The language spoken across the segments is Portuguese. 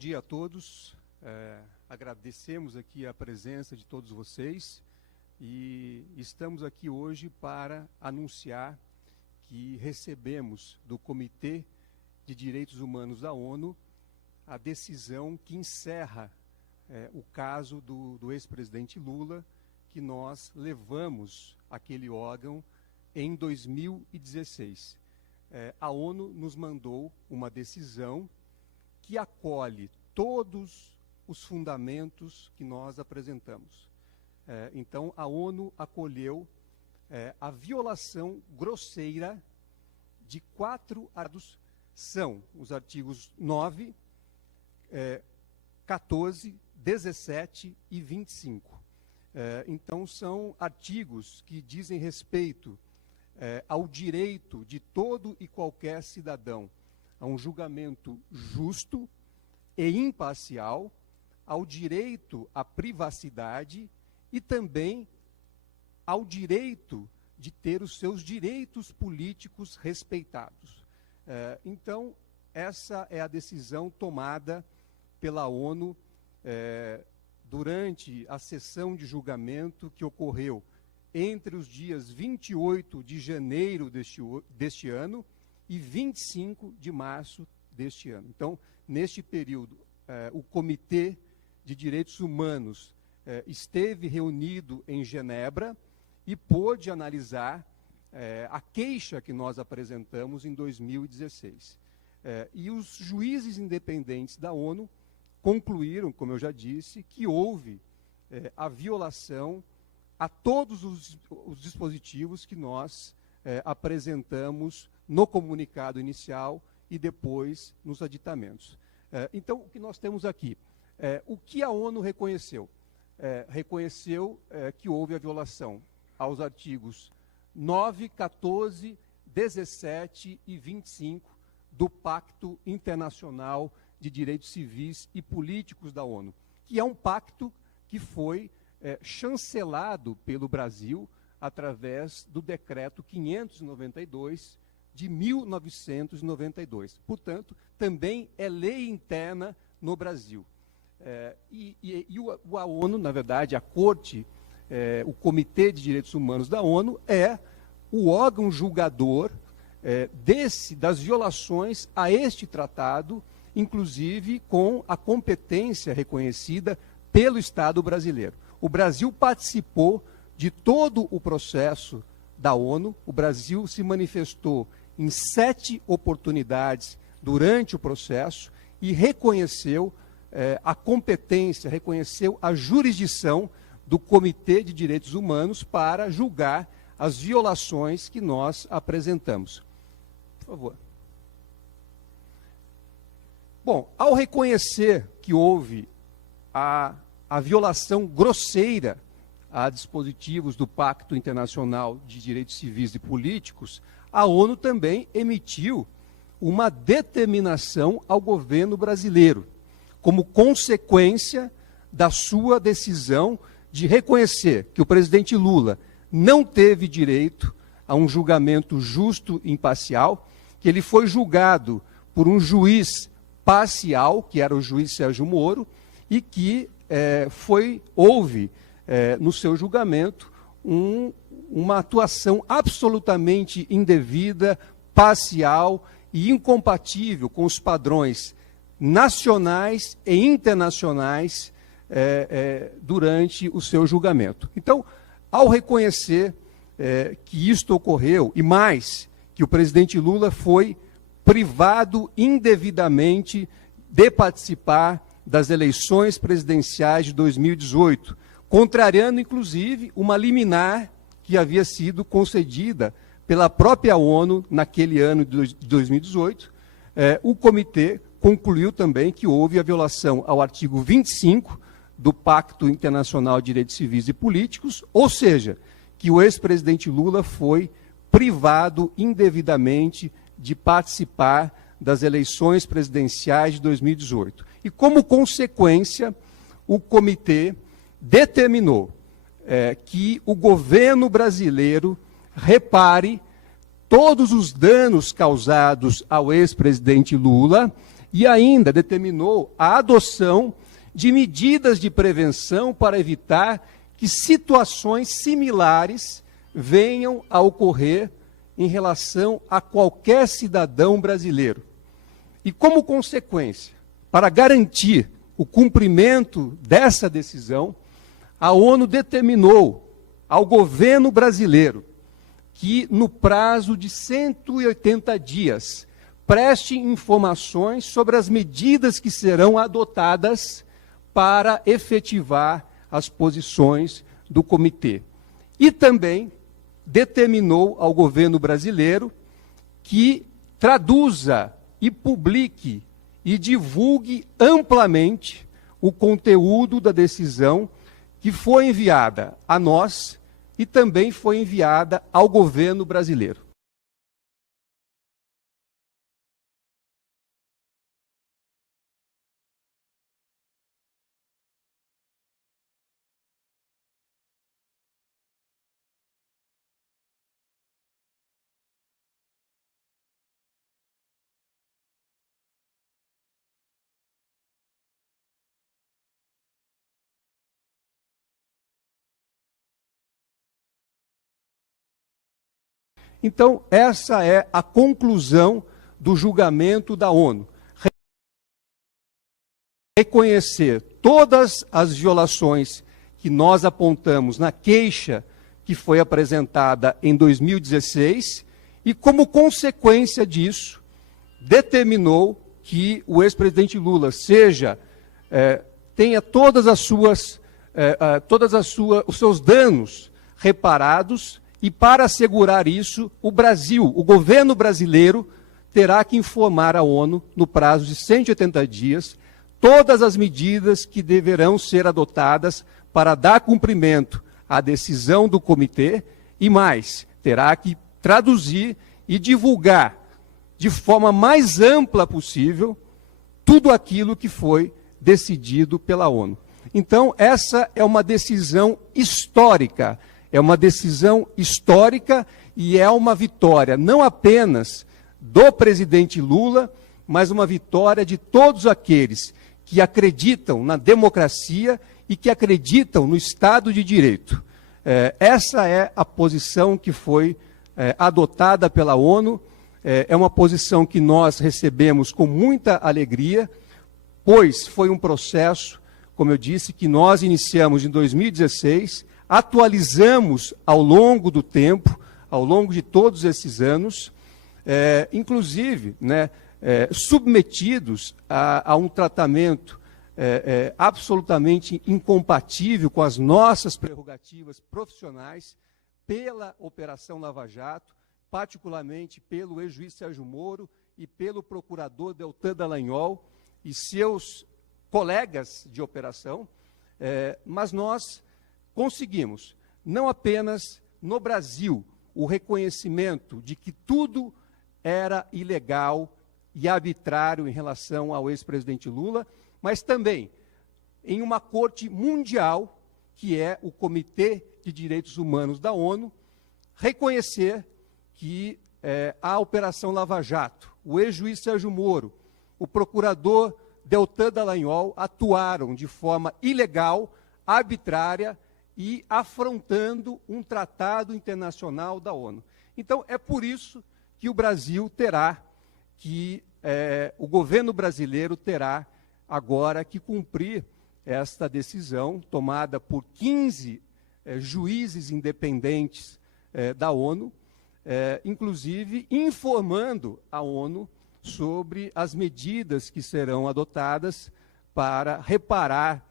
dia a todos. Agradecemos aqui a presença de todos vocês e estamos aqui hoje para anunciar que recebemos do Comitê de Direitos Humanos da ONU a decisão que encerra o caso do ex-presidente Lula, que nós levamos aquele órgão em 2016. A ONU nos mandou uma decisão que acolhe todos os fundamentos que nós apresentamos. Então, a ONU acolheu a violação grosseira de 4 artigos, são os artigos 9, 14, 17 e 25. Então, são artigos que dizem respeito ao direito de todo e qualquer cidadão a um julgamento justo e imparcial, ao direito à privacidade e também ao direito de ter os seus direitos políticos respeitados. Então, essa é a decisão tomada pela ONU durante a sessão de julgamento que ocorreu entre os dias 28 de janeiro deste ano e 25 de março deste ano. Então, neste período, o Comitê de Direitos Humanos esteve reunido em Genebra e pôde analisar a queixa que nós apresentamos em 2016. E os juízes independentes da ONU concluíram, como eu já disse, que houve a violação a todos os dispositivos que nós apresentamos no comunicado inicial e depois nos aditamentos. Então, o que nós temos aqui? O que a ONU reconheceu? Reconheceu que houve a violação aos artigos 9, 14, 17 e 25 do Pacto Internacional de Direitos Civis e Políticos da ONU, que é um pacto que foi chancelado pelo Brasil através do Decreto 592 de 1992. Portanto, também é lei interna no Brasil. A ONU, na verdade, a Corte, o Comitê de Direitos Humanos da ONU, é o órgão julgador das violações a este tratado, inclusive com a competência reconhecida pelo Estado brasileiro. O Brasil participou de todo o processo da ONU, o Brasil se manifestou em 7 oportunidades durante o processo e reconheceu a competência, reconheceu a jurisdição do Comitê de Direitos Humanos para julgar as violações que nós apresentamos. Por favor. Bom, ao reconhecer que houve a violação grosseira a dispositivos do Pacto Internacional de Direitos Civis e Políticos, a ONU também emitiu uma determinação ao governo brasileiro, como consequência da sua decisão de reconhecer que o presidente Lula não teve direito a um julgamento justo e imparcial, que ele foi julgado por um juiz parcial, que era o juiz Sérgio Moro, e que houve no seu julgamento uma atuação absolutamente indevida, parcial e incompatível com os padrões nacionais e internacionais durante o seu julgamento. Então, ao reconhecer que isto ocorreu, e mais, que o presidente Lula foi privado indevidamente de participar das eleições presidenciais de 2018, contrariando, inclusive, uma liminar que havia sido concedida pela própria ONU naquele ano de 2018, o comitê concluiu também que houve a violação ao artigo 25 do Pacto Internacional de Direitos Civis e Políticos, ou seja, que o ex-presidente Lula foi privado indevidamente de participar das eleições presidenciais de 2018. E, como consequência, o comitê determinou que o governo brasileiro repare todos os danos causados ao ex-presidente Lula e ainda determinou a adoção de medidas de prevenção para evitar que situações similares venham a ocorrer em relação a qualquer cidadão brasileiro. E, como consequência, para garantir o cumprimento dessa decisão, a ONU determinou ao governo brasileiro que, no prazo de 180 dias, preste informações sobre as medidas que serão adotadas para efetivar as posições do comitê. E também determinou ao governo brasileiro que traduza e publique e divulgue amplamente o conteúdo da decisão que foi enviada a nós e também foi enviada ao governo brasileiro. Então, essa é a conclusão do julgamento da ONU. Reconhecer todas as violações que nós apontamos na queixa que foi apresentada em 2016 e, como consequência disso, determinou que o ex-presidente Lula tenha os seus danos reparados. E, para assegurar isso, o governo brasileiro, terá que informar à ONU, no prazo de 180 dias, todas as medidas que deverão ser adotadas para dar cumprimento à decisão do comitê e mais, terá que traduzir e divulgar de forma mais ampla possível tudo aquilo que foi decidido pela ONU. Então, essa é uma decisão histórica. É uma decisão histórica e é uma vitória não apenas do presidente Lula, mas uma vitória de todos aqueles que acreditam na democracia e que acreditam no Estado de Direito. Essa é a posição que foi adotada pela ONU, é uma posição que nós recebemos com muita alegria, pois foi um processo, como eu disse, que nós iniciamos em 2016, atualizamos ao longo do tempo, ao longo de todos esses anos, inclusive, submetidos a um tratamento absolutamente incompatível com as nossas prerrogativas profissionais pela Operação Lava Jato, particularmente pelo ex-juiz Sérgio Moro e pelo procurador Deltan Dallagnol e seus colegas de operação, mas nós conseguimos, não apenas no Brasil, o reconhecimento de que tudo era ilegal e arbitrário em relação ao ex-presidente Lula, mas também em uma corte mundial, que é o Comitê de Direitos Humanos da ONU, reconhecer que a Operação Lava Jato, o ex-juiz Sérgio Moro, o procurador Deltan Dallagnol atuaram de forma ilegal, arbitrária e afrontando um tratado internacional da ONU. Então, é por isso que o Brasil terá o governo brasileiro terá agora que cumprir esta decisão tomada por 15 juízes independentes da ONU, inclusive informando a ONU sobre as medidas que serão adotadas para reparar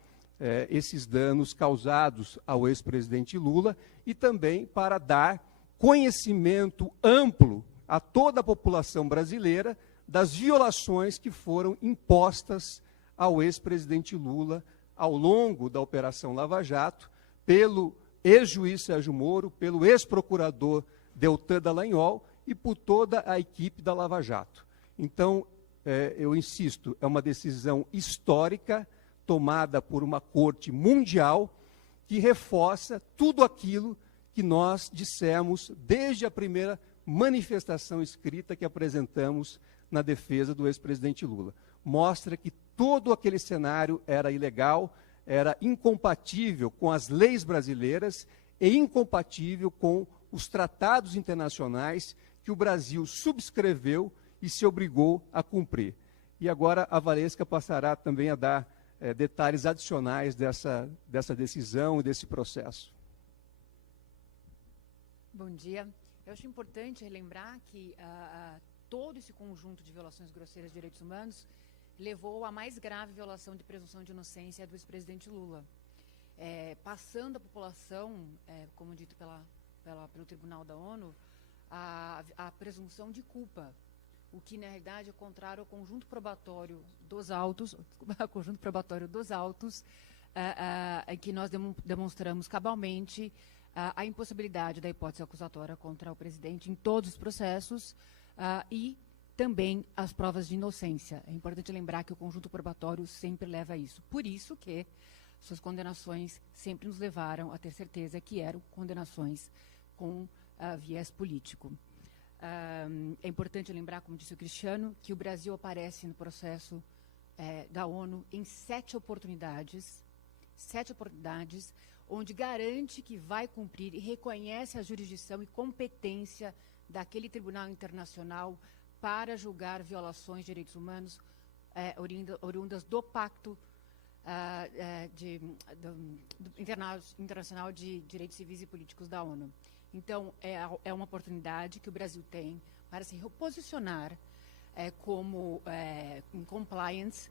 esses danos causados ao ex-presidente Lula e também para dar conhecimento amplo a toda a população brasileira das violações que foram impostas ao ex-presidente Lula ao longo da Operação Lava Jato, pelo ex-juiz Sérgio Moro, pelo ex-procurador Deltan Dallagnol e por toda a equipe da Lava Jato. Então, eu insisto, é uma decisão histórica tomada por uma corte mundial que reforça tudo aquilo que nós dissemos desde a primeira manifestação escrita que apresentamos na defesa do ex-presidente Lula. mostra que todo aquele cenário era ilegal, era incompatível com as leis brasileiras e incompatível com os tratados internacionais que o Brasil subscreveu e se obrigou a cumprir. E agora a Valesca passará também a dar detalhes adicionais dessa decisão e desse processo. Bom dia. Eu acho importante relembrar que todo esse conjunto de violações grosseiras de direitos humanos levou à mais grave violação de presunção de inocência do ex-presidente Lula, passando a população, como dito pelo Tribunal da ONU, a presunção de culpa, o que na realidade é contrário ao conjunto probatório dos autos, que nós demonstramos cabalmente a impossibilidade da hipótese acusatória contra o presidente em todos os processos e também as provas de inocência. É importante lembrar que o conjunto probatório sempre leva a isso. Por isso que suas condenações sempre nos levaram a ter certeza que eram condenações com viés político. É importante lembrar, como disse o Cristiano, que o Brasil aparece no processo da ONU em 7 oportunidades, onde garante que vai cumprir e reconhece a jurisdição e competência daquele tribunal internacional para julgar violações de direitos humanos oriundas do Pacto Internacional de Direitos Civis e Políticos da ONU. Então, é uma oportunidade que o Brasil tem para se reposicionar como em compliance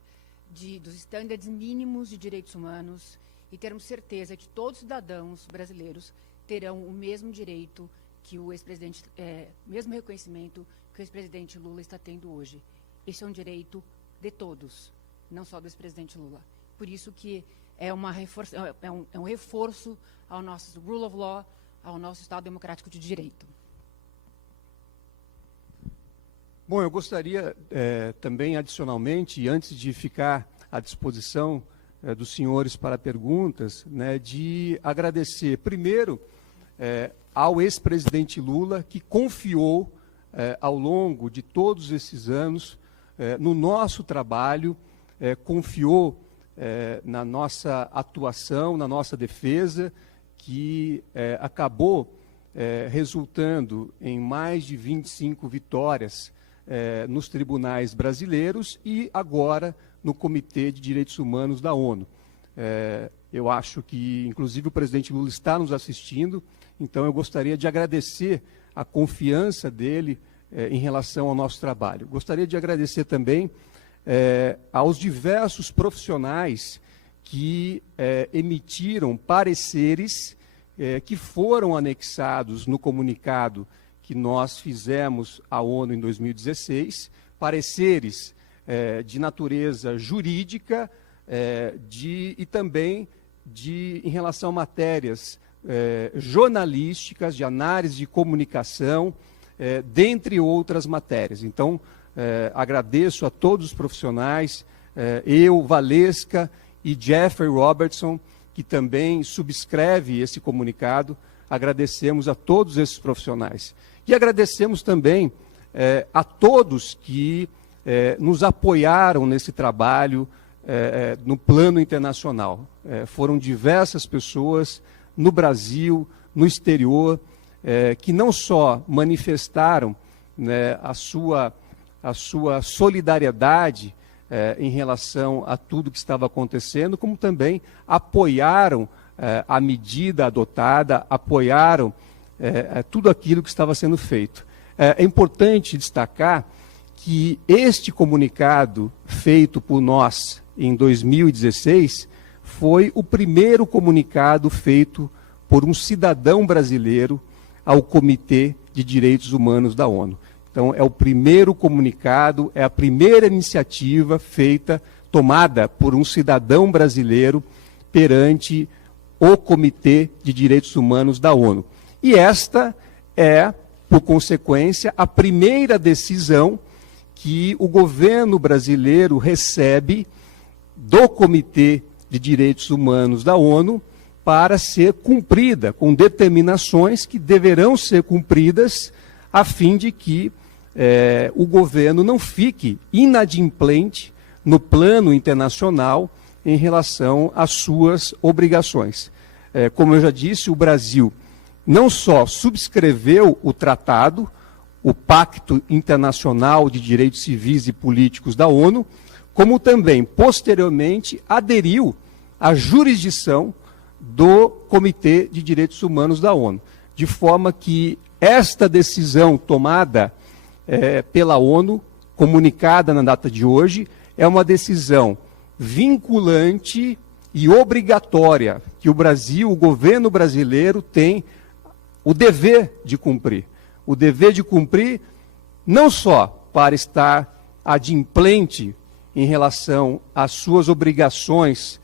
dos estándares mínimos de direitos humanos e termos certeza que todos os cidadãos brasileiros terão o mesmo direito que o ex-presidente, mesmo reconhecimento que o ex-presidente Lula está tendo hoje. Esse é um direito de todos, não só do ex-presidente Lula. Por isso que é um reforço ao nosso rule of law, ao nosso Estado Democrático de Direito. Bom, eu gostaria também, adicionalmente, antes de ficar à disposição dos senhores para perguntas, de agradecer, primeiro, ao ex-presidente Lula, que confiou, ao longo de todos esses anos, no nosso trabalho, confiou na nossa atuação, na nossa defesa, que acabou resultando em mais de 25 vitórias nos tribunais brasileiros e agora no Comitê de Direitos Humanos da ONU. Eu acho que, inclusive, o presidente Lula está nos assistindo, então eu gostaria de agradecer a confiança dele em relação ao nosso trabalho. Gostaria de agradecer também aos diversos profissionais que emitiram pareceres que foram anexados no comunicado que nós fizemos à ONU em 2016, pareceres de natureza jurídica e também em relação a matérias jornalísticas, de análise de comunicação, dentre outras matérias. Então, agradeço a todos os profissionais, eu, Valesca e Jeffrey Robertson, que também subscreve esse comunicado, agradecemos a todos esses profissionais. E agradecemos também a todos que nos apoiaram nesse trabalho no plano internacional. Foram diversas pessoas no Brasil, no exterior, que não só manifestaram a sua solidariedade em relação a tudo que estava acontecendo, como também apoiaram a medida adotada, apoiaram tudo aquilo que estava sendo feito. É importante destacar que este comunicado feito por nós em 2016 foi o primeiro comunicado feito por um cidadão brasileiro ao Comitê de Direitos Humanos da ONU. Então, é o primeiro comunicado, é a primeira iniciativa tomada por um cidadão brasileiro perante o Comitê de Direitos Humanos da ONU. E esta é, por consequência, a primeira decisão que o governo brasileiro recebe do Comitê de Direitos Humanos da ONU para ser cumprida, com determinações que deverão ser cumpridas a fim de que o governo não fique inadimplente no plano internacional em relação às suas obrigações. Como eu já disse, o Brasil não só subscreveu o tratado, o Pacto Internacional de Direitos Civis e Políticos da ONU, como também, posteriormente, aderiu à jurisdição do Comitê de Direitos Humanos da ONU, de forma que esta decisão tomada pela ONU, comunicada na data de hoje, é uma decisão vinculante e obrigatória que o Brasil, o governo brasileiro, tem o dever de cumprir. O dever de cumprir não só para estar adimplente em relação às suas obrigações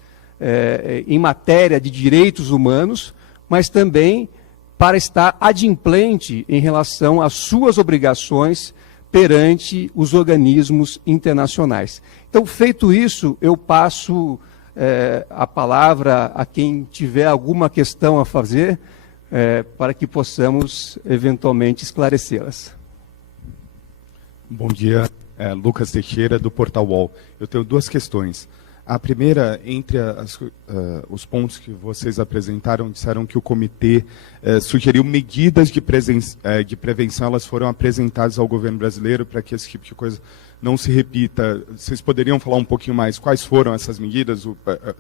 em matéria de direitos humanos, mas também para estar adimplente em relação às suas obrigações perante os organismos internacionais. Então, feito isso, eu passo a palavra a quem tiver alguma questão a fazer, para que possamos eventualmente esclarecê-las. Bom dia, Lucas Teixeira, do Portal UOL. Eu tenho duas questões. A primeira, entre os pontos que vocês apresentaram, disseram que o comitê sugeriu medidas de prevenção, elas foram apresentadas ao governo brasileiro para que esse tipo de coisa não se repita. Vocês poderiam falar um pouquinho mais quais foram essas medidas,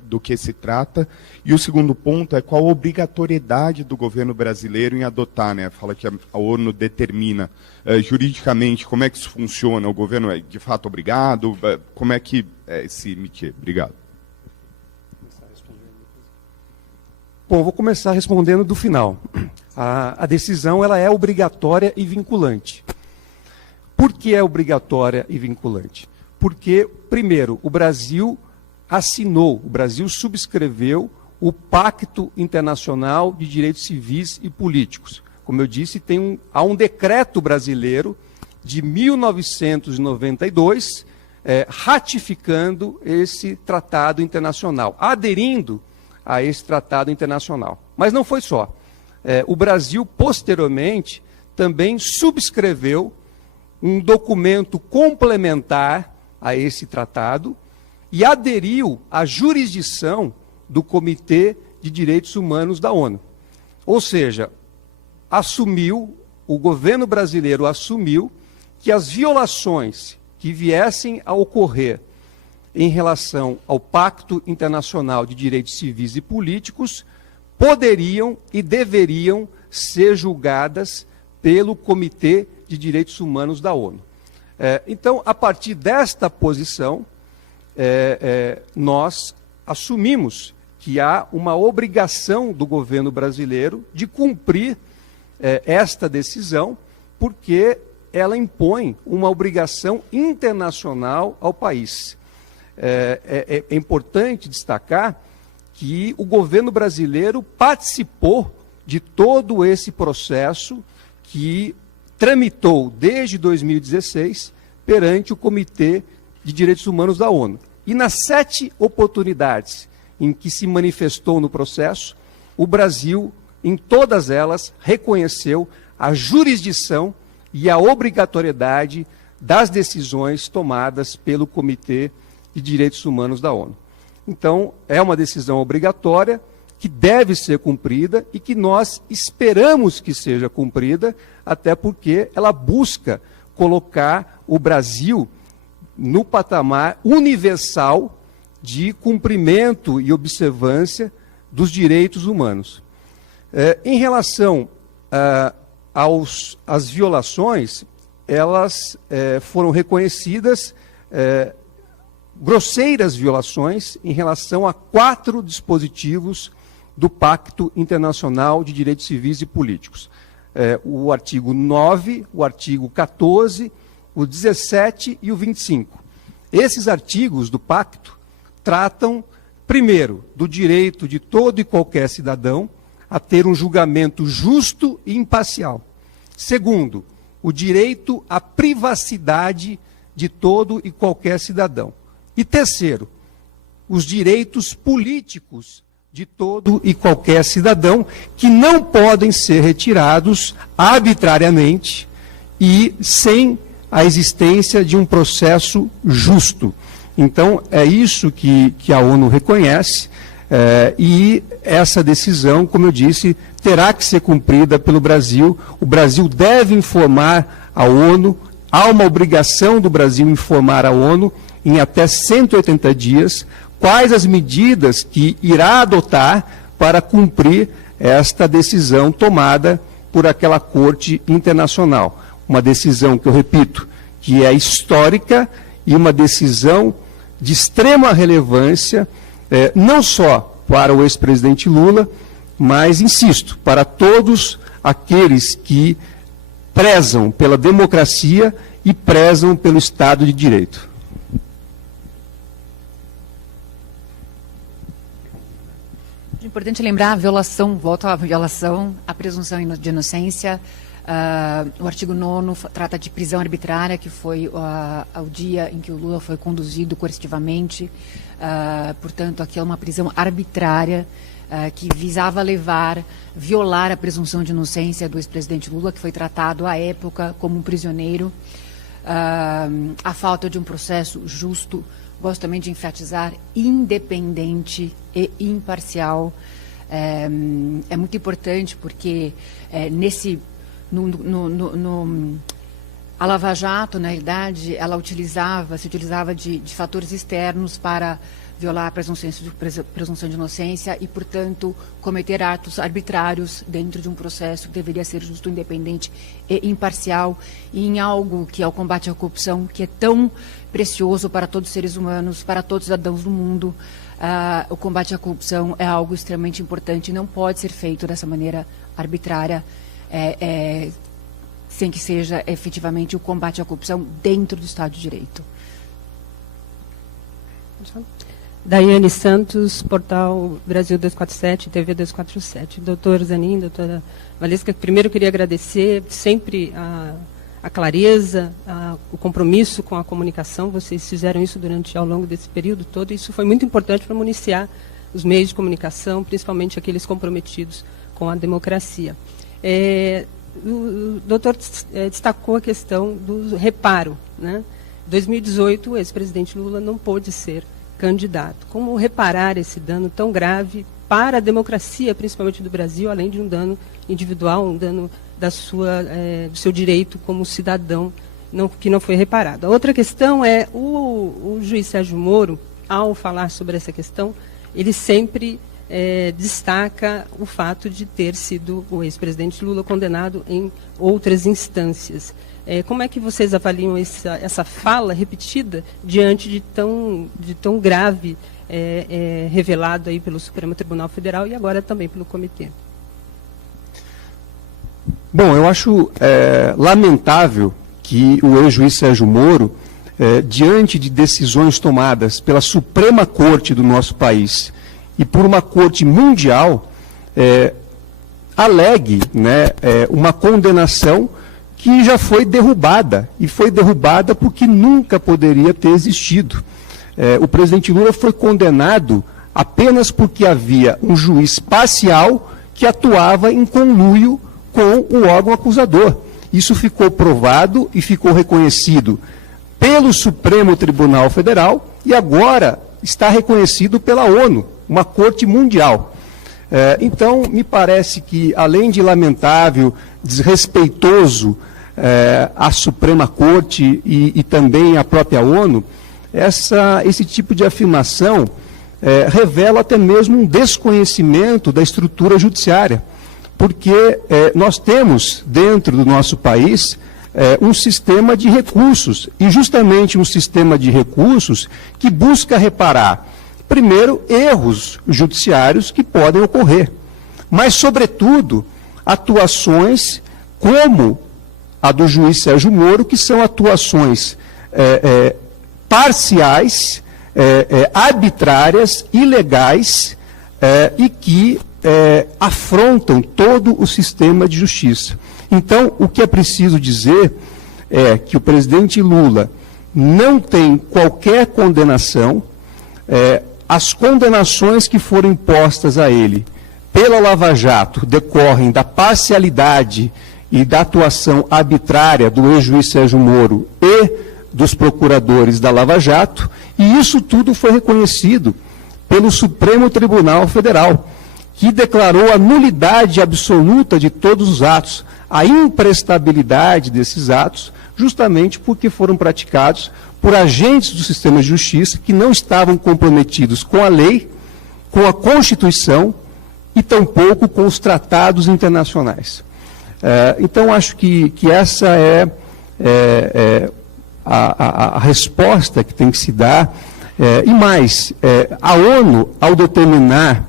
do que se trata? E o segundo ponto é qual a obrigatoriedade do governo brasileiro em adotar, né? Fala que a ONU determina juridicamente como é que isso funciona, o governo é de fato obrigado, como é que é esse métier? Obrigado. Bom, vou começar respondendo do final. A decisão ela é obrigatória e vinculante. Por que é obrigatória e vinculante? Porque, primeiro, o Brasil subscreveu o Pacto Internacional de Direitos Civis e Políticos. Como eu disse, há um decreto brasileiro de 1992 ratificando esse tratado internacional, aderindo a esse tratado internacional. Mas não foi só. O Brasil, posteriormente, também subscreveu um documento complementar a esse tratado e aderiu à jurisdição do Comitê de Direitos Humanos da ONU. Ou seja, o governo brasileiro assumiu que as violações que viessem a ocorrer em relação ao Pacto Internacional de Direitos Civis e Políticos poderiam e deveriam ser julgadas pelo Comitê de Direitos Humanos da ONU. Então, a partir desta posição, nós assumimos que há uma obrigação do governo brasileiro de cumprir esta decisão, porque ela impõe uma obrigação internacional ao país. É importante destacar que o governo brasileiro participou de todo esse processo que tramitou desde 2016 perante o Comitê de Direitos Humanos da ONU. E nas 7 oportunidades em que se manifestou no processo, o Brasil, em todas elas, reconheceu a jurisdição e a obrigatoriedade das decisões tomadas pelo Comitê de Direitos Humanos da ONU. Então, é uma decisão obrigatória que deve ser cumprida e que nós esperamos que seja cumprida, até porque ela busca colocar o Brasil no patamar universal de cumprimento e observância dos direitos humanos. Em relação às violações, elas foram reconhecidas grosseiras violações em relação a 4 dispositivos do Pacto Internacional de Direitos Civis e Políticos. O artigo 9, o artigo 14, o 17 e o 25. Esses artigos do pacto tratam, primeiro, do direito de todo e qualquer cidadão a ter um julgamento justo e imparcial. Segundo, o direito à privacidade de todo e qualquer cidadão. E terceiro, os direitos políticos de todo e qualquer cidadão que não podem ser retirados arbitrariamente e sem a existência de um processo justo. Então, é isso que a ONU reconhece, e essa decisão, como eu disse, terá que ser cumprida pelo Brasil. O Brasil deve informar a ONU, há uma obrigação do Brasil informar a ONU em até 180 dias quais as medidas que irá adotar para cumprir esta decisão tomada por aquela Corte Internacional. Uma decisão que eu repito, que é histórica e uma decisão de extrema relevância, não só para o ex-presidente Lula, mas, insisto, para todos aqueles que prezam pela democracia e prezam pelo Estado de Direito. É importante lembrar a violação, volto à violação, a presunção de inocência. O artigo 9º trata de prisão arbitrária, que foi ao dia em que o Lula foi conduzido coercitivamente. Portanto, aqui é uma prisão arbitrária que visava violar a presunção de inocência do ex-presidente Lula, que foi tratado à época como um prisioneiro. A falta de um processo justo, gosto também de enfatizar, independente e imparcial. É muito importante porque a Lava Jato, na realidade, ela se utilizava de fatores externos para violar a presunção de inocência e, portanto, cometer atos arbitrários dentro de um processo que deveria ser justo, independente e imparcial, e em algo que é o combate à corrupção, que é tão precioso para todos os seres humanos, para todos os cidadãos do mundo. O combate à corrupção é algo extremamente importante e não pode ser feito dessa maneira arbitrária, sem que seja efetivamente o combate à corrupção dentro do Estado de Direito. Daiane Santos, Portal Brasil 247, TV 247. Doutor Zanin, doutora Valesca, primeiro eu queria agradecer sempre a clareza, o compromisso com a comunicação. Vocês fizeram isso ao longo desse período todo, e isso foi muito importante para municiar os meios de comunicação, principalmente aqueles comprometidos com a democracia. O doutor destacou a questão do reparo, né? Em 2018, o ex-presidente Lula não pôde ser candidato. Como reparar esse dano tão grave para a democracia, principalmente do Brasil, além de um dano individual, um dano do seu direito como cidadão que não foi reparado? A outra questão é o juiz Sérgio Moro, ao falar sobre essa questão, ele sempre destaca o fato de ter sido o ex-presidente Lula condenado em outras instâncias. Como é que vocês avaliam essa fala repetida diante de tão grave revelado aí pelo Supremo Tribunal Federal e agora também pelo comitê? Bom, eu acho lamentável que o ex-juiz Sérgio Moro, diante de decisões tomadas pela Suprema Corte do nosso país e por uma corte mundial, alegue, né, uma condenação que já foi derrubada, e foi derrubada porque nunca poderia ter existido. O presidente Lula foi condenado apenas porque havia um juiz parcial que atuava em conluio com o órgão acusador. Isso ficou provado e ficou reconhecido pelo Supremo Tribunal Federal e agora está reconhecido pela ONU, uma corte mundial. Então, me parece que, além de lamentável, desrespeitoso a Suprema Corte e também a própria ONU, esse tipo de afirmação revela até mesmo um desconhecimento da estrutura judiciária, porque nós temos dentro do nosso país um sistema de recursos, e justamente um sistema de recursos que busca reparar, primeiro, erros judiciários que podem ocorrer, mas, sobretudo, atuações como a do juiz Sérgio Moro, que são atuações parciais, arbitrárias, ilegais e que afrontam todo o sistema de justiça. Então, o que é preciso dizer é que o presidente Lula não tem qualquer condenação. As condenações que foram impostas a ele pela Lava Jato decorrem da parcialidade e da atuação arbitrária do ex-juiz Sérgio Moro e dos procuradores da Lava Jato, E isso tudo foi reconhecido pelo Supremo Tribunal Federal, que declarou a nulidade absoluta de todos os atos, a imprestabilidade desses atos, justamente porque foram praticados por agentes do sistema de justiça que não estavam comprometidos com a lei, com a Constituição e tampouco com os tratados internacionais. Então, acho que essa é a resposta que tem que se dar. E mais, a ONU, ao determinar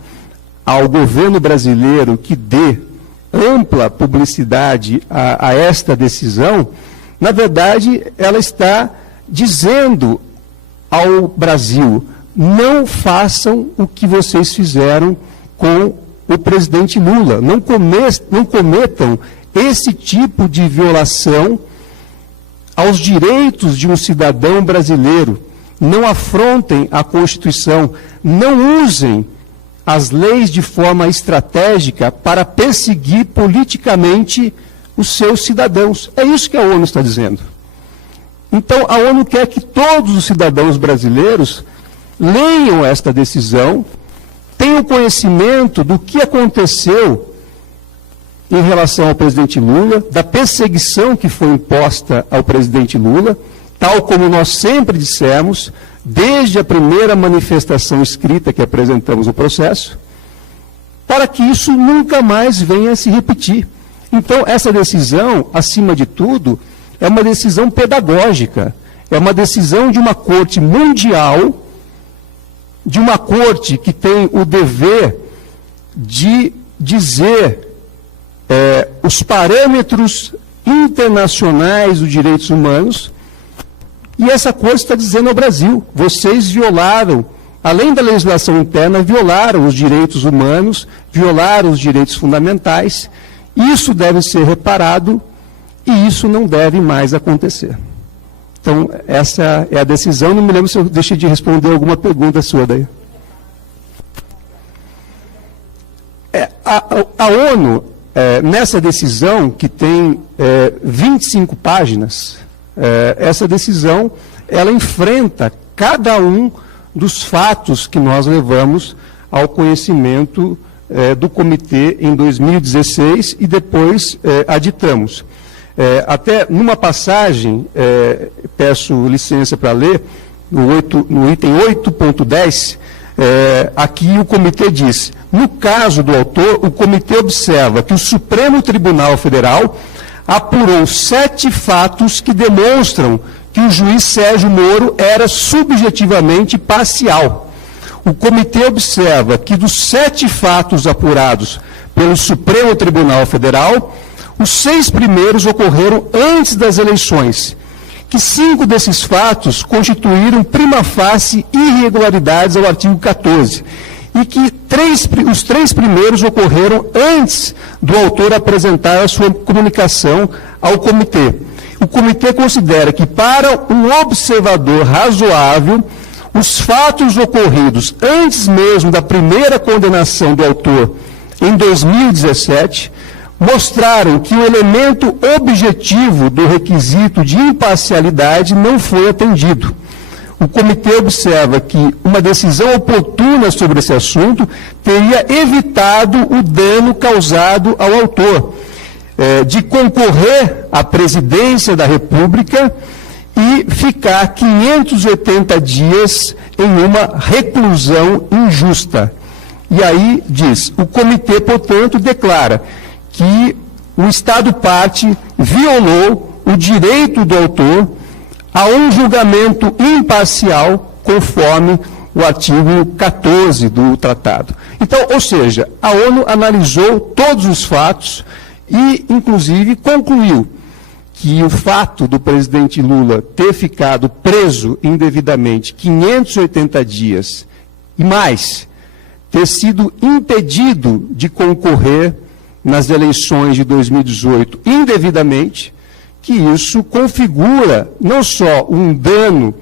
ao governo brasileiro que dê ampla publicidade a esta decisão, na verdade, ela está dizendo ao Brasil: não façam o que vocês fizeram com o presidente Lula, não cometam esse tipo de violação aos direitos de um cidadão brasileiro, não afrontem a Constituição, não usem as leis de forma estratégica para perseguir politicamente os seus cidadãos. É isso que a ONU está dizendo. Então, a ONU quer que todos os cidadãos brasileiros leiam esta decisão, tenham conhecimento do que aconteceu em relação ao presidente Lula, da perseguição que foi imposta ao presidente Lula, tal como nós sempre dissemos, desde a primeira manifestação escrita que apresentamos no processo, para que isso nunca mais venha a se repetir. Então, essa decisão, acima de tudo, é uma decisão pedagógica, é uma decisão de uma corte mundial, de uma corte que tem o dever de dizer os parâmetros internacionais dos direitos humanos. E essa corte está dizendo ao Brasil: vocês violaram, além da legislação interna, violaram os direitos humanos, violaram os direitos fundamentais. Isso deve ser reparado e isso não deve mais acontecer. Então, essa é a decisão. Não me lembro se eu deixei de responder alguma pergunta sua daí. A ONU, nessa decisão, que tem 25 páginas, essa decisão, ela enfrenta cada um dos fatos que nós levamos ao conhecimento do comitê em 2016 e depois aditamos. Até numa passagem, peço licença para ler, no item 8.10, aqui o comitê diz: no caso do autor, o comitê observa que o Supremo Tribunal Federal apurou 7 fatos que demonstram que o juiz Sérgio Moro era subjetivamente parcial. O comitê observa que dos 7 fatos apurados pelo Supremo Tribunal Federal, os 6 primeiros ocorreram antes das eleições, que 5 desses fatos constituíram prima facie irregularidades ao artigo 14, e que os 3 primeiros ocorreram antes do autor apresentar a sua comunicação ao comitê. O comitê considera que, para um observador razoável, os fatos ocorridos antes mesmo da primeira condenação do autor, em 2017, mostraram que o elemento objetivo do requisito de imparcialidade não foi atendido. O comitê observa que uma decisão oportuna sobre esse assunto teria evitado o dano causado ao autor, de concorrer à presidência da República e ficar 580 dias em uma reclusão injusta. E aí diz: o comitê, portanto, declara que o Estado parte violou o direito do autor a um julgamento imparcial, conforme o artigo 14 do tratado. Então, ou seja, a ONU analisou todos os fatos e, inclusive, concluiu que o fato do presidente Lula ter ficado preso indevidamente 580 dias e mais, ter sido impedido de concorrer nas eleições de 2018 indevidamente, que isso configura não só um dano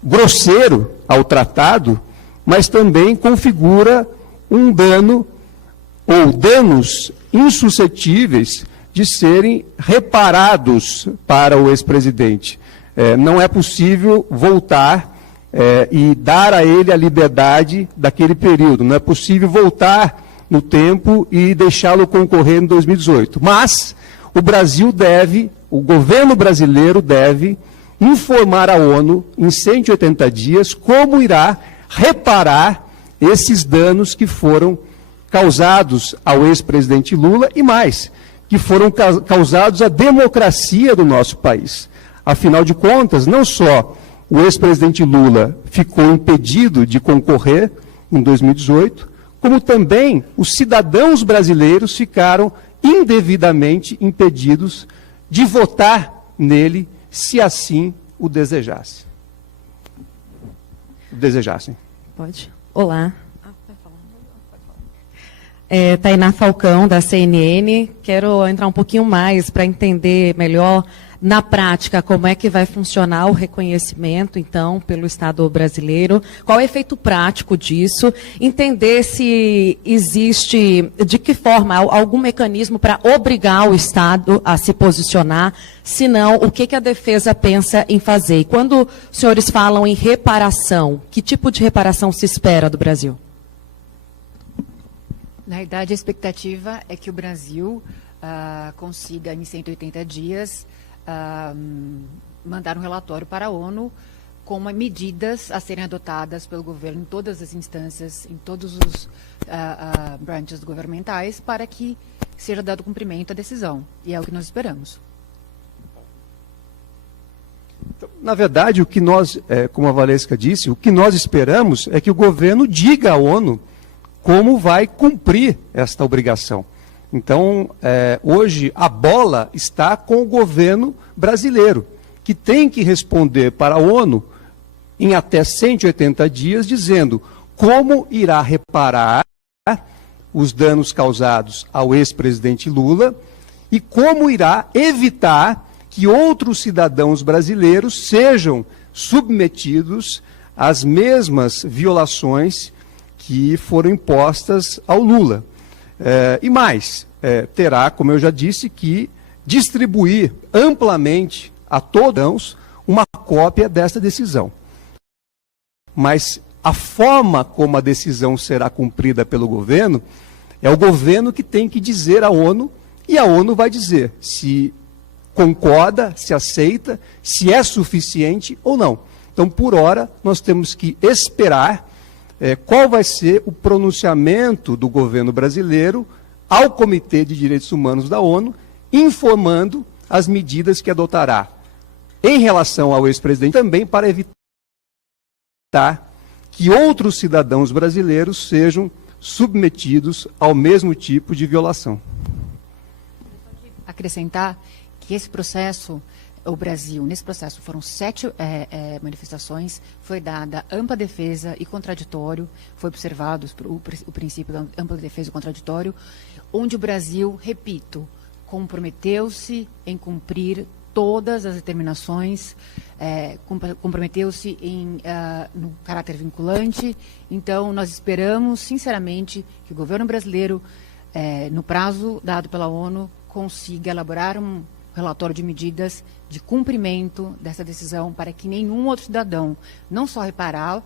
grosseiro ao tratado, mas também configura um dano ou danos insuscetíveis de serem reparados para o ex-presidente. Não é possível voltar e dar a ele a liberdade daquele período. Não é possível voltar no tempo e deixá-lo concorrer em 2018. Mas o governo brasileiro deve informar a ONU em 180 dias como irá reparar esses danos que foram causados ao ex-presidente Lula e mais, que foram causados à democracia do nosso país. Afinal de contas, não só o ex-presidente Lula ficou impedido de concorrer em 2018, como também os cidadãos brasileiros ficaram indevidamente impedidos de votar nele, se assim o desejassem. Pode? Olá. Tainá Falcão, da CNN. Quero entrar um pouquinho mais para entender melhor, na prática, como é que vai funcionar o reconhecimento, então, pelo Estado brasileiro. Qual é o efeito prático disso? Entender se existe, de que forma, algum mecanismo para obrigar o Estado a se posicionar. Se não, o que a defesa pensa em fazer? E quando os senhores falam em reparação, que tipo de reparação se espera do Brasil? Na verdade, a expectativa é que o Brasil consiga, em 180 dias, mandar um relatório para a ONU com medidas a serem adotadas pelo governo em todas as instâncias, em todos os branches governamentais, para que seja dado cumprimento à decisão. E é o que nós esperamos. Na verdade, o que nós, como a Valesca disse, o que nós esperamos é que o governo diga à ONU como vai cumprir esta obrigação. Então, hoje, a bola está com o governo brasileiro, que tem que responder para a ONU em até 180 dias, dizendo como irá reparar os danos causados ao ex-presidente Lula e como irá evitar que outros cidadãos brasileiros sejam submetidos às mesmas violações que foram impostas ao Lula. E mais, terá, como eu já disse, que distribuir amplamente a todos uma cópia desta decisão. Mas a forma como a decisão será cumprida pelo governo, é o governo que tem que dizer à ONU, e a ONU vai dizer se concorda, se aceita, se é suficiente ou não. Então, por hora, nós temos que esperar qual vai ser o pronunciamento do governo brasileiro ao Comitê de Direitos Humanos da ONU, informando as medidas que adotará em relação ao ex-presidente, também para evitar que outros cidadãos brasileiros sejam submetidos ao mesmo tipo de violação. Acrescentar que esse processo, o Brasil, nesse processo foram 7 manifestações, foi dada ampla defesa e contraditório, foi observado o princípio da ampla defesa e contraditório, onde o Brasil, repito, comprometeu-se em cumprir todas as determinações, comprometeu-se no caráter vinculante. Então, nós esperamos, sinceramente, que o governo brasileiro, no prazo dado pela ONU, consiga elaborar um relatório de medidas de cumprimento dessa decisão para que nenhum outro cidadão, não só reparar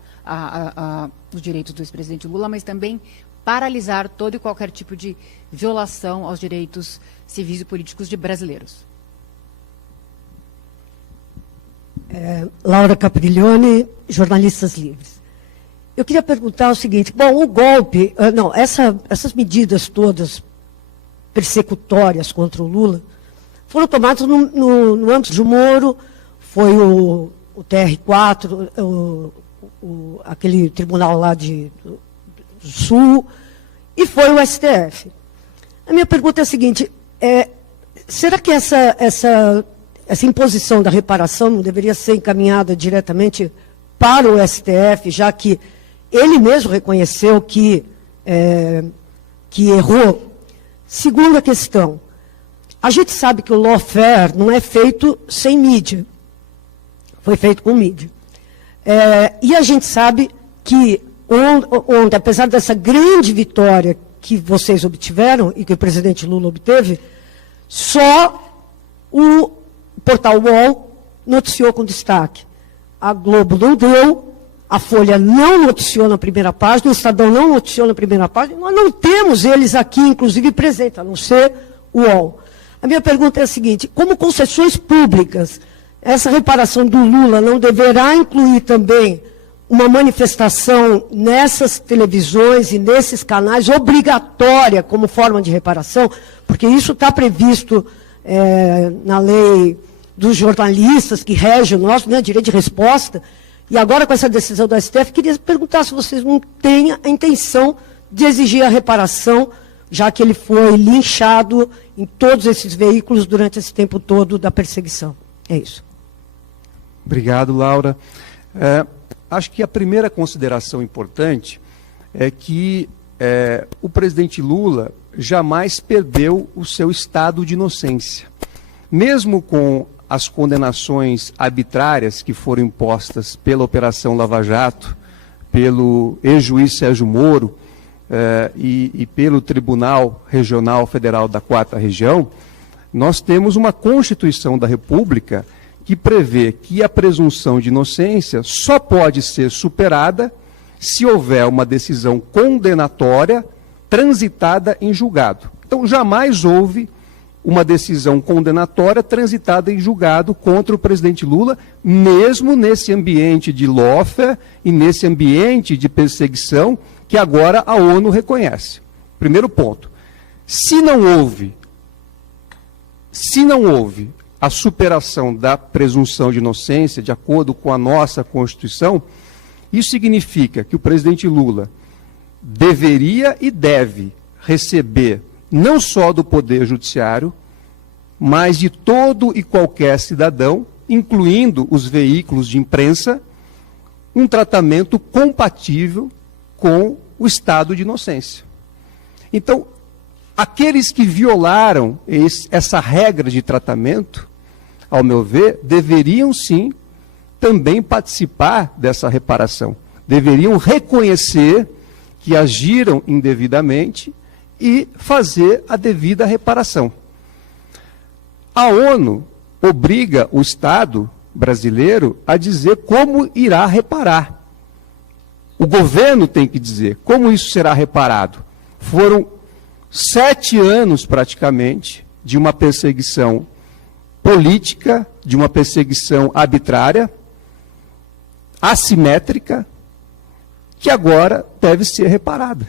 os direitos do ex-presidente Lula, mas também paralisar todo e qualquer tipo de violação aos direitos civis e políticos de brasileiros. Laura Capriglione, Jornalistas Livres. Eu queria perguntar o seguinte, bom, o golpe, essas medidas todas persecutórias contra o Lula foram tomadas no âmbito de Moro, foi o TR4, aquele tribunal lá do Sul, e foi o STF. A minha pergunta é a seguinte, será que essa imposição da reparação não deveria ser encaminhada diretamente para o STF, já que ele mesmo reconheceu que errou? Segunda questão, a gente sabe que o lawfare não é feito sem mídia, foi feito com mídia. E a gente sabe que ontem, apesar dessa grande vitória que vocês obtiveram e que o presidente Lula obteve, só o portal UOL noticiou com destaque. A Globo não deu, a Folha não noticiou na primeira página, o Estadão não noticiou na primeira página, nós não temos eles aqui, inclusive, presentes, a não ser o UOL. A minha pergunta é a seguinte: como concessões públicas, essa reparação do Lula não deverá incluir também uma manifestação nessas televisões e nesses canais, obrigatória como forma de reparação, porque isso está previsto na lei dos jornalistas, que rege o nosso, né, direito de resposta, e agora com essa decisão do STF, queria perguntar se vocês não têm a intenção de exigir a reparação, já que ele foi linchado em todos esses veículos durante esse tempo todo da perseguição. É isso. Obrigado, Laura. Acho que a primeira consideração importante é que o presidente Lula jamais perdeu o seu estado de inocência. Mesmo com as condenações arbitrárias que foram impostas pela Operação Lava Jato, pelo ex-juiz Sérgio Moro e pelo Tribunal Regional Federal da 4ª Região, nós temos uma Constituição da República que prevê que a presunção de inocência só pode ser superada se houver uma decisão condenatória transitada em julgado. Então, jamais houve uma decisão condenatória transitada em julgado contra o presidente Lula, mesmo nesse ambiente de lawfare e nesse ambiente de perseguição que agora a ONU reconhece. Primeiro ponto. Se não houve a superação da presunção de inocência, de acordo com a nossa Constituição, isso significa que o presidente Lula deveria e deve receber, não só do Poder Judiciário, mas de todo e qualquer cidadão, incluindo os veículos de imprensa, um tratamento compatível com o estado de inocência. Então, aqueles que violaram essa regra de tratamento, ao meu ver, deveriam sim também participar dessa reparação. Deveriam reconhecer que agiram indevidamente e fazer a devida reparação. A ONU obriga o Estado brasileiro a dizer como irá reparar. O governo tem que dizer como isso será reparado. Foram 7 anos, praticamente, de uma perseguição política, de uma perseguição arbitrária, assimétrica, que agora deve ser reparada.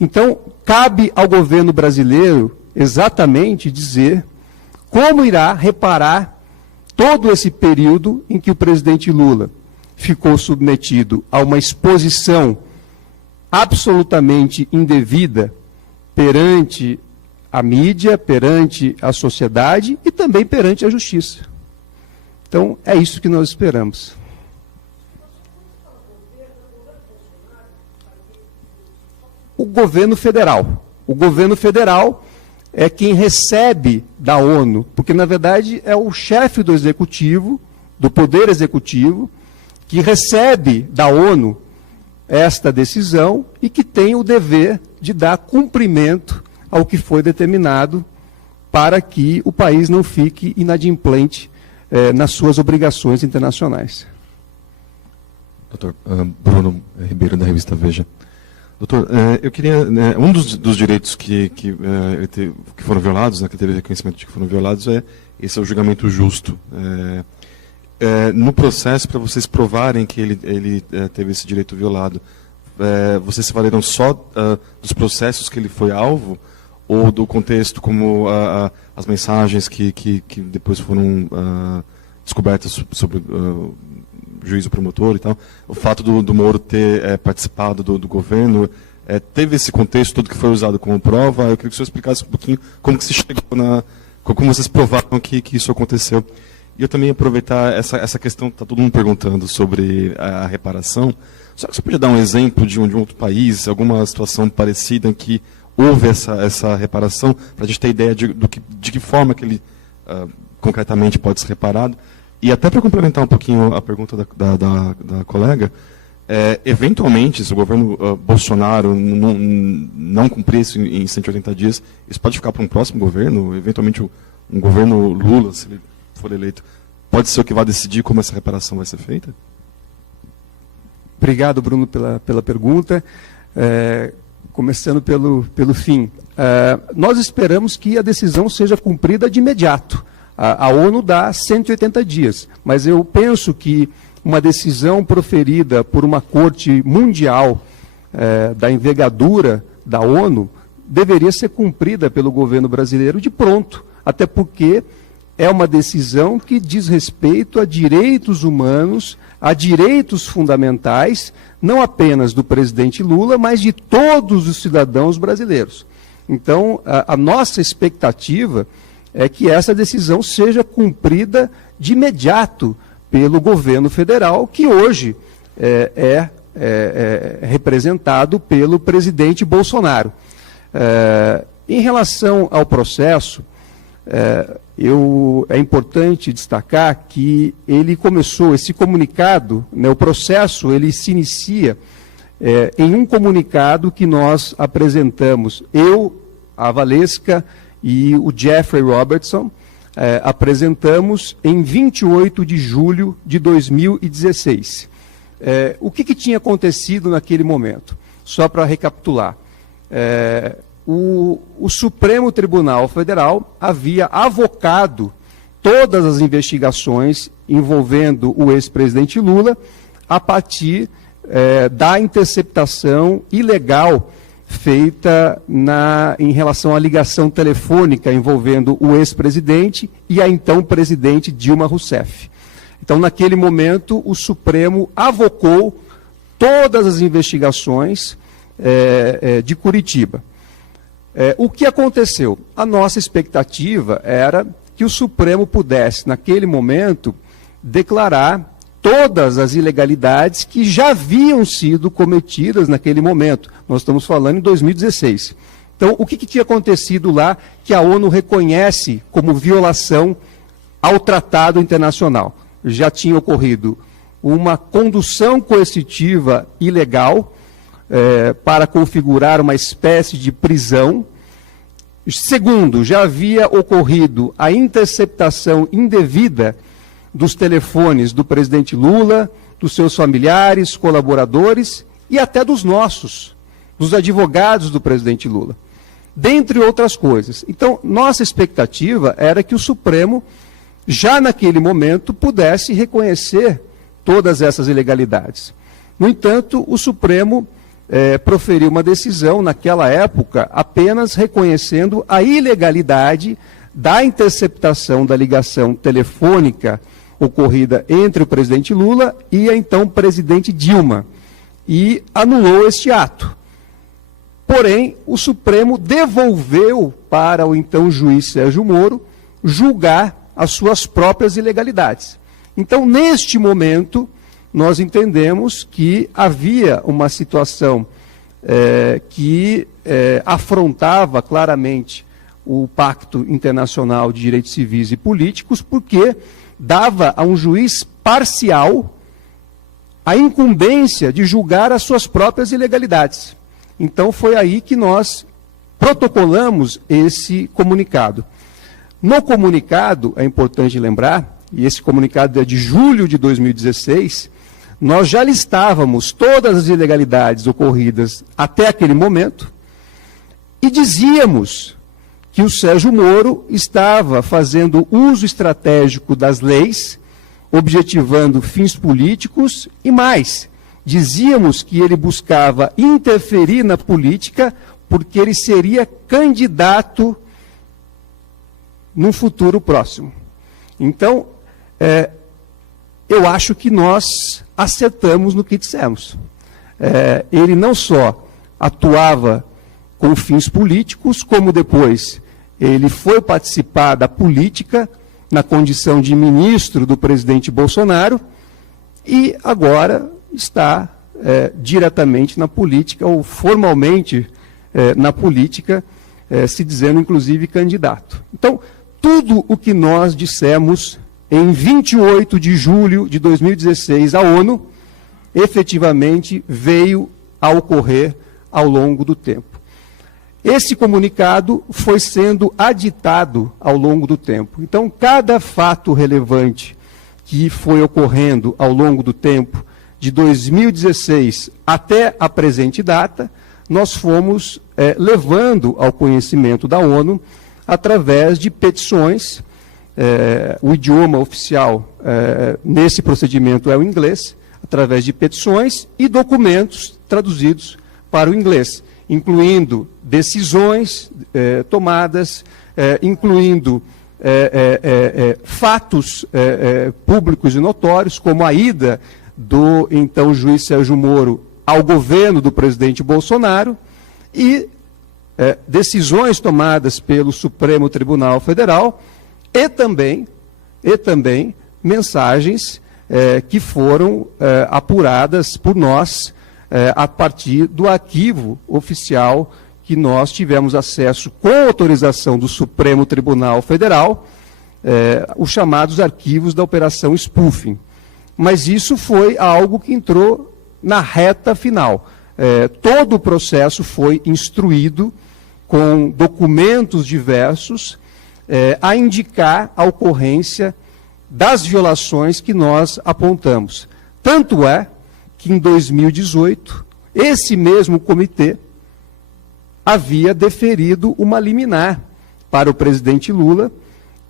Então, cabe ao governo brasileiro exatamente dizer como irá reparar todo esse período em que o presidente Lula ficou submetido a uma exposição absolutamente indevida perante a mídia, perante a sociedade e também perante a justiça. Então, é isso que nós esperamos. O governo federal. O governo federal é quem recebe da ONU, porque, na verdade, é o chefe do executivo, do poder executivo, que recebe da ONU esta decisão e que tem o dever de dar cumprimento ao que foi determinado para que o país não fique inadimplente nas suas obrigações internacionais. Doutor Bruno Ribeiro, da revista Veja. Doutor, eu queria... um dos direitos que foram violados, que teve reconhecimento de que foram violados, esse é o julgamento justo. No processo, para vocês provarem que ele teve esse direito violado, vocês se valeram só dos processos que ele foi alvo, ou do contexto como as mensagens que depois foram descobertas sobre o juiz, o promotor e tal, o fato do Moro ter participado do governo, teve esse contexto todo que foi usado como prova? Eu queria que o senhor explicasse um pouquinho como que se chegou como vocês provaram que isso aconteceu. E eu também aproveitar essa questão, está todo mundo perguntando sobre a reparação. Só que você podia dar um exemplo de um outro país, alguma situação parecida em que houve essa reparação, para a gente ter ideia de que forma que ele concretamente pode ser reparado. E até para complementar um pouquinho a pergunta da colega, eventualmente, se o governo Bolsonaro não cumprir isso em 180 dias, isso pode ficar para um próximo governo, eventualmente um governo Lula, se ele for eleito, pode ser o que vai decidir como essa reparação vai ser feita? Obrigado, Bruno, pela pergunta. Começando pelo fim. Nós esperamos que a decisão seja cumprida de imediato. A ONU dá 180 dias, mas eu penso que uma decisão proferida por uma corte mundial da envergadura da ONU deveria ser cumprida pelo governo brasileiro de pronto, até porque é uma decisão que diz respeito a direitos humanos, a direitos fundamentais, não apenas do presidente Lula, mas de todos os cidadãos brasileiros. Então, a nossa expectativa é que essa decisão seja cumprida de imediato pelo governo federal, que hoje é representado pelo presidente Bolsonaro. Em relação ao processo, é importante destacar que ele começou, esse comunicado, né, o processo, ele se inicia em um comunicado que nós apresentamos, eu, a Valesca e o Jeffrey Robertson, apresentamos em 28 de julho de 2016. O que tinha acontecido naquele momento? Só para recapitular. O Supremo Tribunal Federal havia avocado todas as investigações envolvendo o ex-presidente Lula a partir da interceptação ilegal feita em relação à ligação telefônica envolvendo o ex-presidente e a então presidente Dilma Rousseff. Então, naquele momento, o Supremo avocou todas as investigações de Curitiba. O que aconteceu? A nossa expectativa era que o Supremo pudesse, naquele momento, declarar todas as ilegalidades que já haviam sido cometidas naquele momento. Nós estamos falando em 2016. Então, o que tinha acontecido lá que a ONU reconhece como violação ao Tratado Internacional? Já tinha ocorrido uma condução coercitiva ilegal para configurar uma espécie de prisão. Segundo, já havia ocorrido a interceptação indevida dos telefones do presidente Lula, dos seus familiares, colaboradores e até dos dos advogados do presidente Lula, dentre outras coisas. Então, nossa expectativa era que o Supremo, já naquele momento, pudesse reconhecer todas essas ilegalidades. No entanto, o Supremo proferiu uma decisão, naquela época, apenas reconhecendo a ilegalidade da interceptação da ligação telefônica ocorrida entre o presidente Lula e a então presidente Dilma, e anulou este ato. Porém, o Supremo devolveu para o então juiz Sérgio Moro julgar as suas próprias ilegalidades. Então, neste momento, nós entendemos que havia uma situação que afrontava claramente o Pacto Internacional de Direitos Civis e Políticos, porque dava a um juiz parcial a incumbência de julgar as suas próprias ilegalidades. Então, foi aí que nós protocolamos esse comunicado. No comunicado, é importante lembrar, e esse comunicado é de julho de 2016, nós já listávamos todas as ilegalidades ocorridas até aquele momento e dizíamos que o Sérgio Moro estava fazendo uso estratégico das leis, objetivando fins políticos e mais. Dizíamos que ele buscava interferir na política porque ele seria candidato num futuro próximo. Então, eu acho que nós acertamos no que dissemos. Ele não só atuava com fins políticos, como depois ele foi participar da política na condição de ministro do presidente Bolsonaro e agora está diretamente na política, ou formalmente na política, se dizendo inclusive candidato. Então, tudo o que nós dissemos em 28 de julho de 2016 à ONU, efetivamente veio a ocorrer ao longo do tempo. Esse comunicado foi sendo aditado ao longo do tempo. Então, cada fato relevante que foi ocorrendo ao longo do tempo, de 2016 até a presente data, nós fomos levando ao conhecimento da ONU através de petições. O idioma oficial nesse procedimento é o inglês, através de petições e documentos traduzidos para o inglês, incluindo decisões tomadas, incluindo fatos públicos e notórios, como a ida do então juiz Sérgio Moro ao governo do presidente Bolsonaro e decisões tomadas pelo Supremo Tribunal Federal e também mensagens que foram apuradas por nós a partir do arquivo oficial que nós tivemos acesso com autorização do Supremo Tribunal Federal, os chamados arquivos da Operação Spoofing. Mas isso foi algo que entrou na reta final. Todo o processo foi instruído com documentos diversos a indicar a ocorrência das violações que nós apontamos. Tanto é que em 2018, esse mesmo comitê havia deferido uma liminar para o presidente Lula,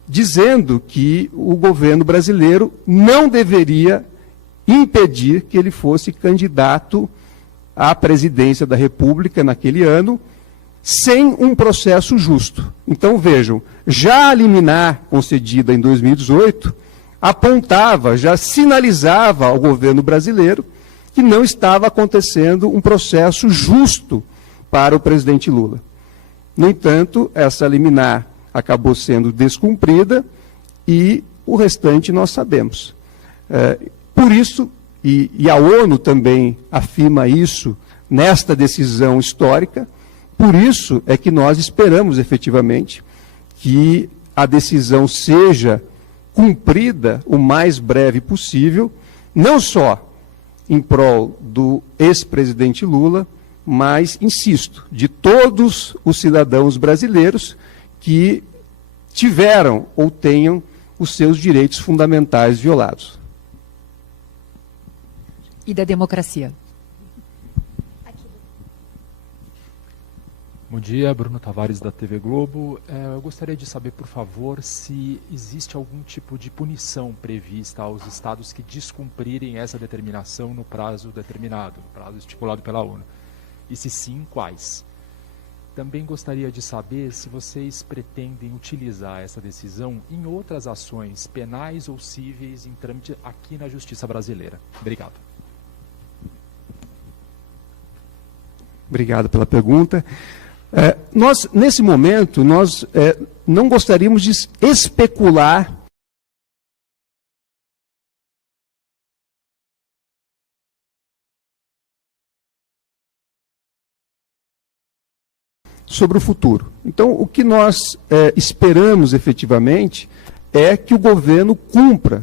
dizendo que o governo brasileiro não deveria impedir que ele fosse candidato à presidência da República naquele ano, sem um processo justo. Então, vejam, já a liminar concedida em 2018 apontava, já sinalizava ao governo brasileiro que não estava acontecendo um processo justo para o presidente Lula. No entanto, essa liminar acabou sendo descumprida e o restante nós sabemos. Por isso, e a ONU também afirma isso nesta decisão histórica, por isso é que nós esperamos efetivamente que a decisão seja cumprida o mais breve possível, não só em prol do ex-presidente Lula, mas, insisto, de todos os cidadãos brasileiros que tiveram ou tenham os seus direitos fundamentais violados. E da democracia. Bom dia, Bruno Tavares da TV Globo. Eu gostaria de saber, por favor, se existe algum tipo de punição prevista aos estados que descumprirem essa determinação no prazo determinado, no prazo estipulado pela ONU. E se sim, quais? Também gostaria de saber se vocês pretendem utilizar essa decisão em outras ações penais ou cíveis em trâmite aqui na Justiça brasileira. Obrigado. Obrigado pela pergunta. Nós, nesse momento, não gostaríamos de especular sobre o futuro. Então, o que nós esperamos efetivamente é que o governo cumpra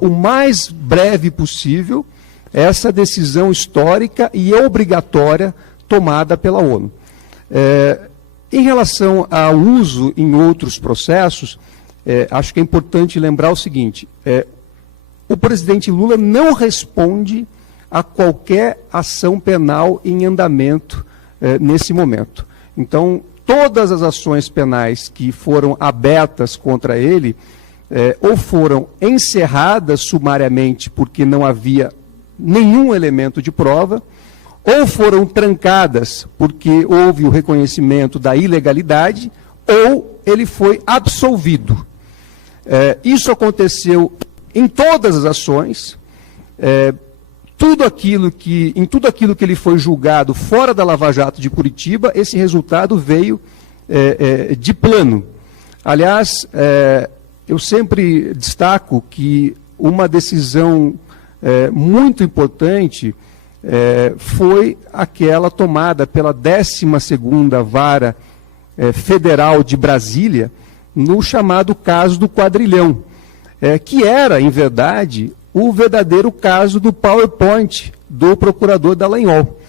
o mais breve possível essa decisão histórica e obrigatória tomada pela ONU. Em relação ao uso em outros processos, acho que é importante lembrar o seguinte, o presidente Lula não responde a qualquer ação penal em andamento nesse momento. Então, todas as ações penais que foram abertas contra ele, ou foram encerradas sumariamente porque não havia nenhum elemento de prova, ou foram trancadas porque houve o reconhecimento da ilegalidade, ou ele foi absolvido. Isso aconteceu em todas as ações, em tudo aquilo que ele foi julgado fora da Lava Jato de Curitiba, esse resultado veio de plano. Aliás, eu sempre destaco que uma decisão muito importante foi aquela tomada pela 12ª Vara Federal de Brasília, no chamado caso do Quadrilhão, que era, em verdade, o verdadeiro caso do PowerPoint do procurador Dallagnol.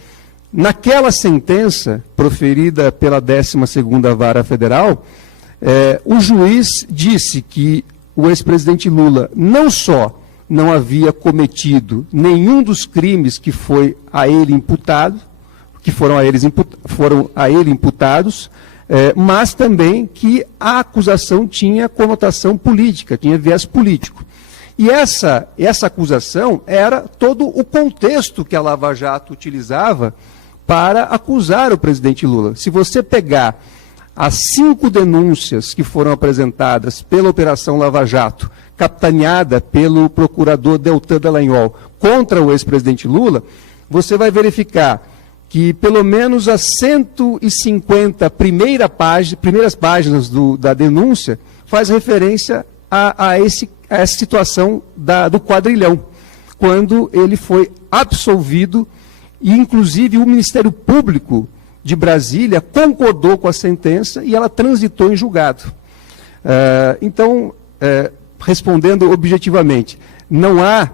Naquela sentença, proferida pela 12ª Vara Federal, o juiz disse que o ex-presidente Lula não só não havia cometido nenhum dos crimes que foi a ele imputado, que foram a ele imputados, mas também que a acusação tinha conotação política, tinha viés político. E essa acusação era todo o contexto que a Lava Jato utilizava para acusar o presidente Lula. Se você pegar as 5 denúncias que foram apresentadas pela Operação Lava Jato, capitaneada pelo procurador Deltan Dallagnol contra o ex-presidente Lula, você vai verificar que pelo menos as 150 primeiras páginas da denúncia faz referência a essa situação do quadrilhão, quando ele foi absolvido e, inclusive, o Ministério Público de Brasília concordou com a sentença e ela transitou em julgado. Então, respondendo objetivamente, não há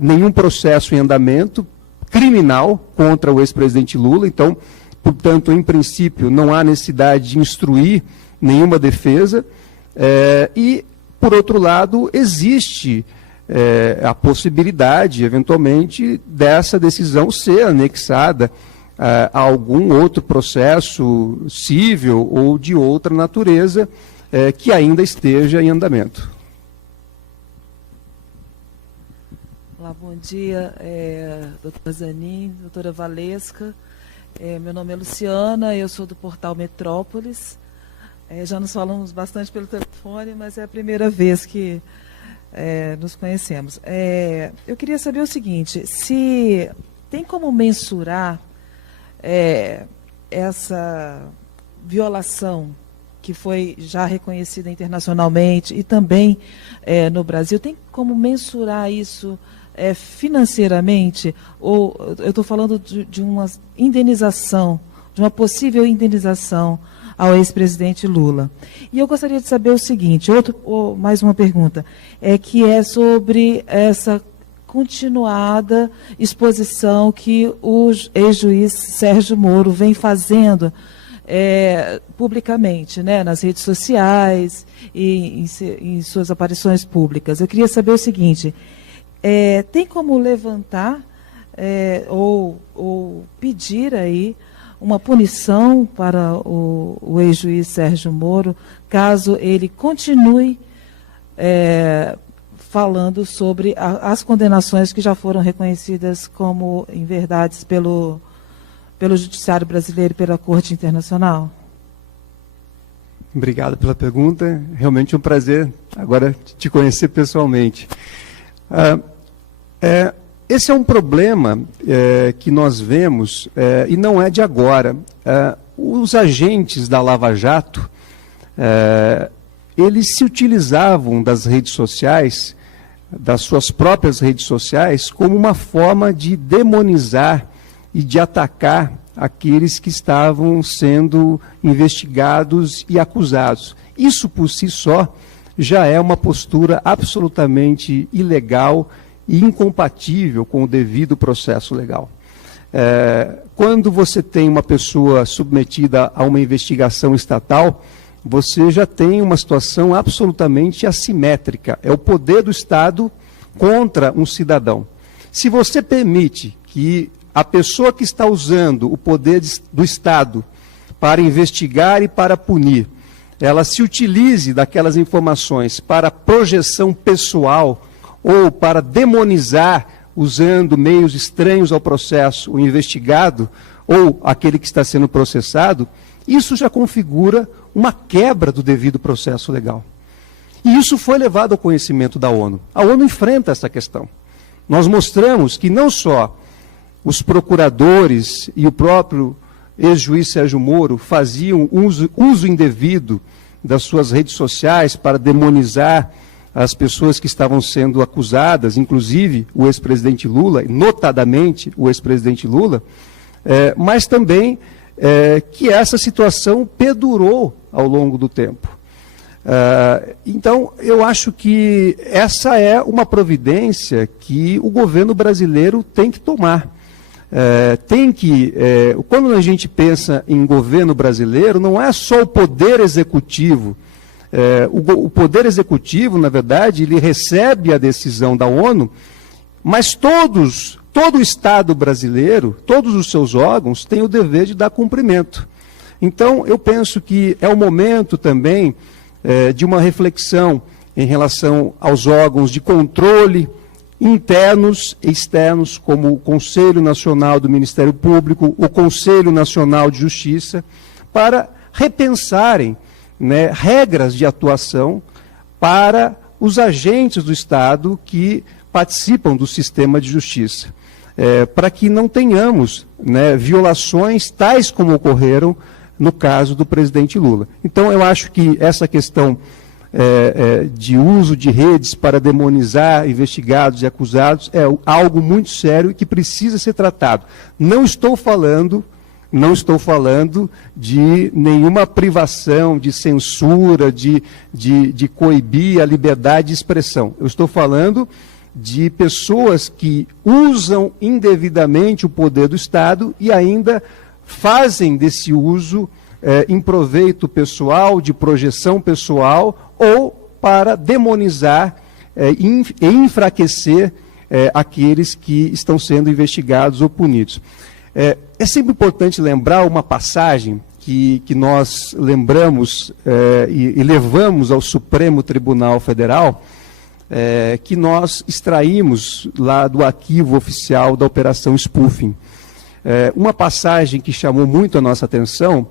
nenhum processo em andamento criminal contra o ex-presidente Lula, então, portanto, em princípio, não há necessidade de instruir nenhuma defesa, e, por outro lado, existe a possibilidade, eventualmente, dessa decisão ser anexada a algum outro processo civil ou de outra natureza que ainda esteja em andamento. Olá, bom dia, doutora Zanin, doutora Valesca. Meu nome é Luciana, eu sou do portal Metrópolis. Já nos falamos bastante pelo telefone, mas é a primeira vez que nos conhecemos. Eu queria saber o seguinte, se tem como mensurar essa violação que foi já reconhecida internacionalmente e também no Brasil, tem como mensurar isso financeiramente? Ou eu estou falando de uma indenização, de uma possível indenização ao ex-presidente Lula. E eu gostaria de saber o seguinte, mais uma pergunta, que é sobre essa continuada exposição que o ex-juiz Sérgio Moro vem fazendo publicamente, né, nas redes sociais e em suas aparições públicas. Eu queria saber o seguinte, tem como levantar ou pedir aí uma punição para o ex-juiz Sérgio Moro, caso ele continue falando sobre as condenações que já foram reconhecidas como inverdades pelo Judiciário Brasileiro e pela Corte Internacional? Obrigado pela pergunta. Realmente é um prazer agora te conhecer pessoalmente. Esse é um problema que nós vemos e não é de agora. Os agentes da Lava Jato, eles se utilizavam das redes sociais, das suas próprias redes sociais, como uma forma de demonizar e de atacar aqueles que estavam sendo investigados e acusados. Isso por si só já é uma postura absolutamente ilegal e incompatível com o devido processo legal. Quando você tem uma pessoa submetida a uma investigação estatal, você já tem uma situação absolutamente assimétrica. É o poder do Estado contra um cidadão. Se você permite que a pessoa que está usando o poder do Estado para investigar e para punir, ela se utilize daquelas informações para projeção pessoal ou para demonizar, usando meios estranhos ao processo, o investigado ou aquele que está sendo processado, isso já configura uma quebra do devido processo legal. E isso foi levado ao conhecimento da ONU. A ONU enfrenta essa questão. Nós mostramos que não só os procuradores e o próprio ex-juiz Sérgio Moro faziam uso indevido das suas redes sociais para demonizar as pessoas que estavam sendo acusadas, inclusive o ex-presidente Lula, notadamente o ex-presidente Lula, mas também que essa situação perdurou ao longo do tempo. Então, eu acho que essa é uma providência que o governo brasileiro tem que tomar. Quando a gente pensa em governo brasileiro, não é só o poder executivo O Poder Executivo, na verdade, ele recebe a decisão da ONU, mas todo o Estado brasileiro, todos os seus órgãos, têm o dever de dar cumprimento. Então, eu penso que é o momento também de uma reflexão em relação aos órgãos de controle internos e externos, como o Conselho Nacional do Ministério Público, o Conselho Nacional de Justiça, para repensarem, né, regras de atuação para os agentes do Estado que participam do sistema de justiça, para que não tenhamos, né, violações tais como ocorreram no caso do presidente Lula. Então, eu acho que essa questão de uso de redes para demonizar investigados e acusados é algo muito sério e que precisa ser tratado. Não estou falando de nenhuma privação, de censura, de coibir a liberdade de expressão. Eu estou falando de pessoas que usam indevidamente o poder do Estado e ainda fazem desse uso em proveito pessoal, de projeção pessoal, ou para demonizar e enfraquecer aqueles que estão sendo investigados ou punidos. É sempre importante lembrar uma passagem que nós lembramos e levamos ao Supremo Tribunal Federal, que nós extraímos lá do arquivo oficial da Operação Spoofing. Uma passagem que chamou muito a nossa atenção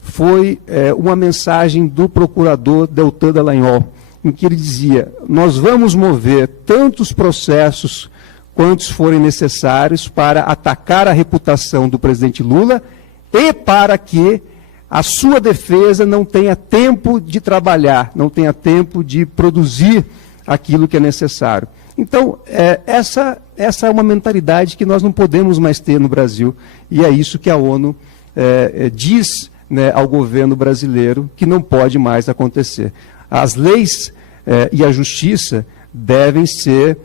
foi uma mensagem do procurador Deltan Dallagnol, em que ele dizia: nós vamos mover tantos processos quantos forem necessários para atacar a reputação do presidente Lula e para que a sua defesa não tenha tempo de trabalhar, não tenha tempo de produzir aquilo que é necessário. Então, essa é uma mentalidade que nós não podemos mais ter no Brasil, e é isso que a ONU diz, né, ao governo brasileiro, que não pode mais acontecer. As leis e a justiça devem ser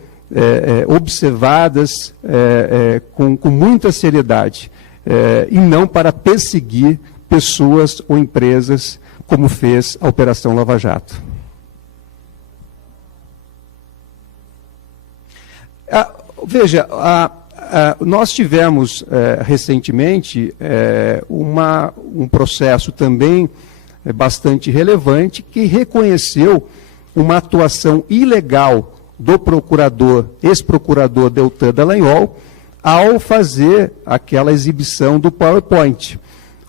observadas com muita seriedade, e não para perseguir pessoas ou empresas, como fez a Operação Lava Jato. Veja, nós tivemos recentemente um processo também bastante relevante que reconheceu uma atuação ilegal do ex-procurador Deltan Dallagnol ao fazer aquela exibição do PowerPoint.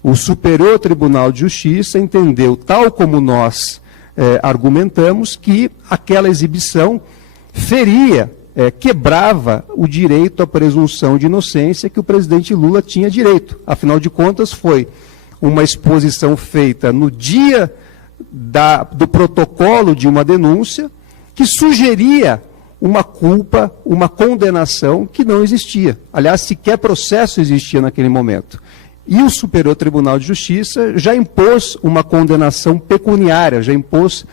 O Superior Tribunal de Justiça entendeu, tal como nós argumentamos, que aquela exibição feria, quebrava o direito à presunção de inocência que o presidente Lula tinha direito. Afinal de contas, foi uma exposição feita no dia do protocolo de uma denúncia que sugeria uma culpa, uma condenação que não existia. Aliás, sequer processo existia naquele momento. E o Superior Tribunal de Justiça já impôs uma condenação pecuniária, já impôs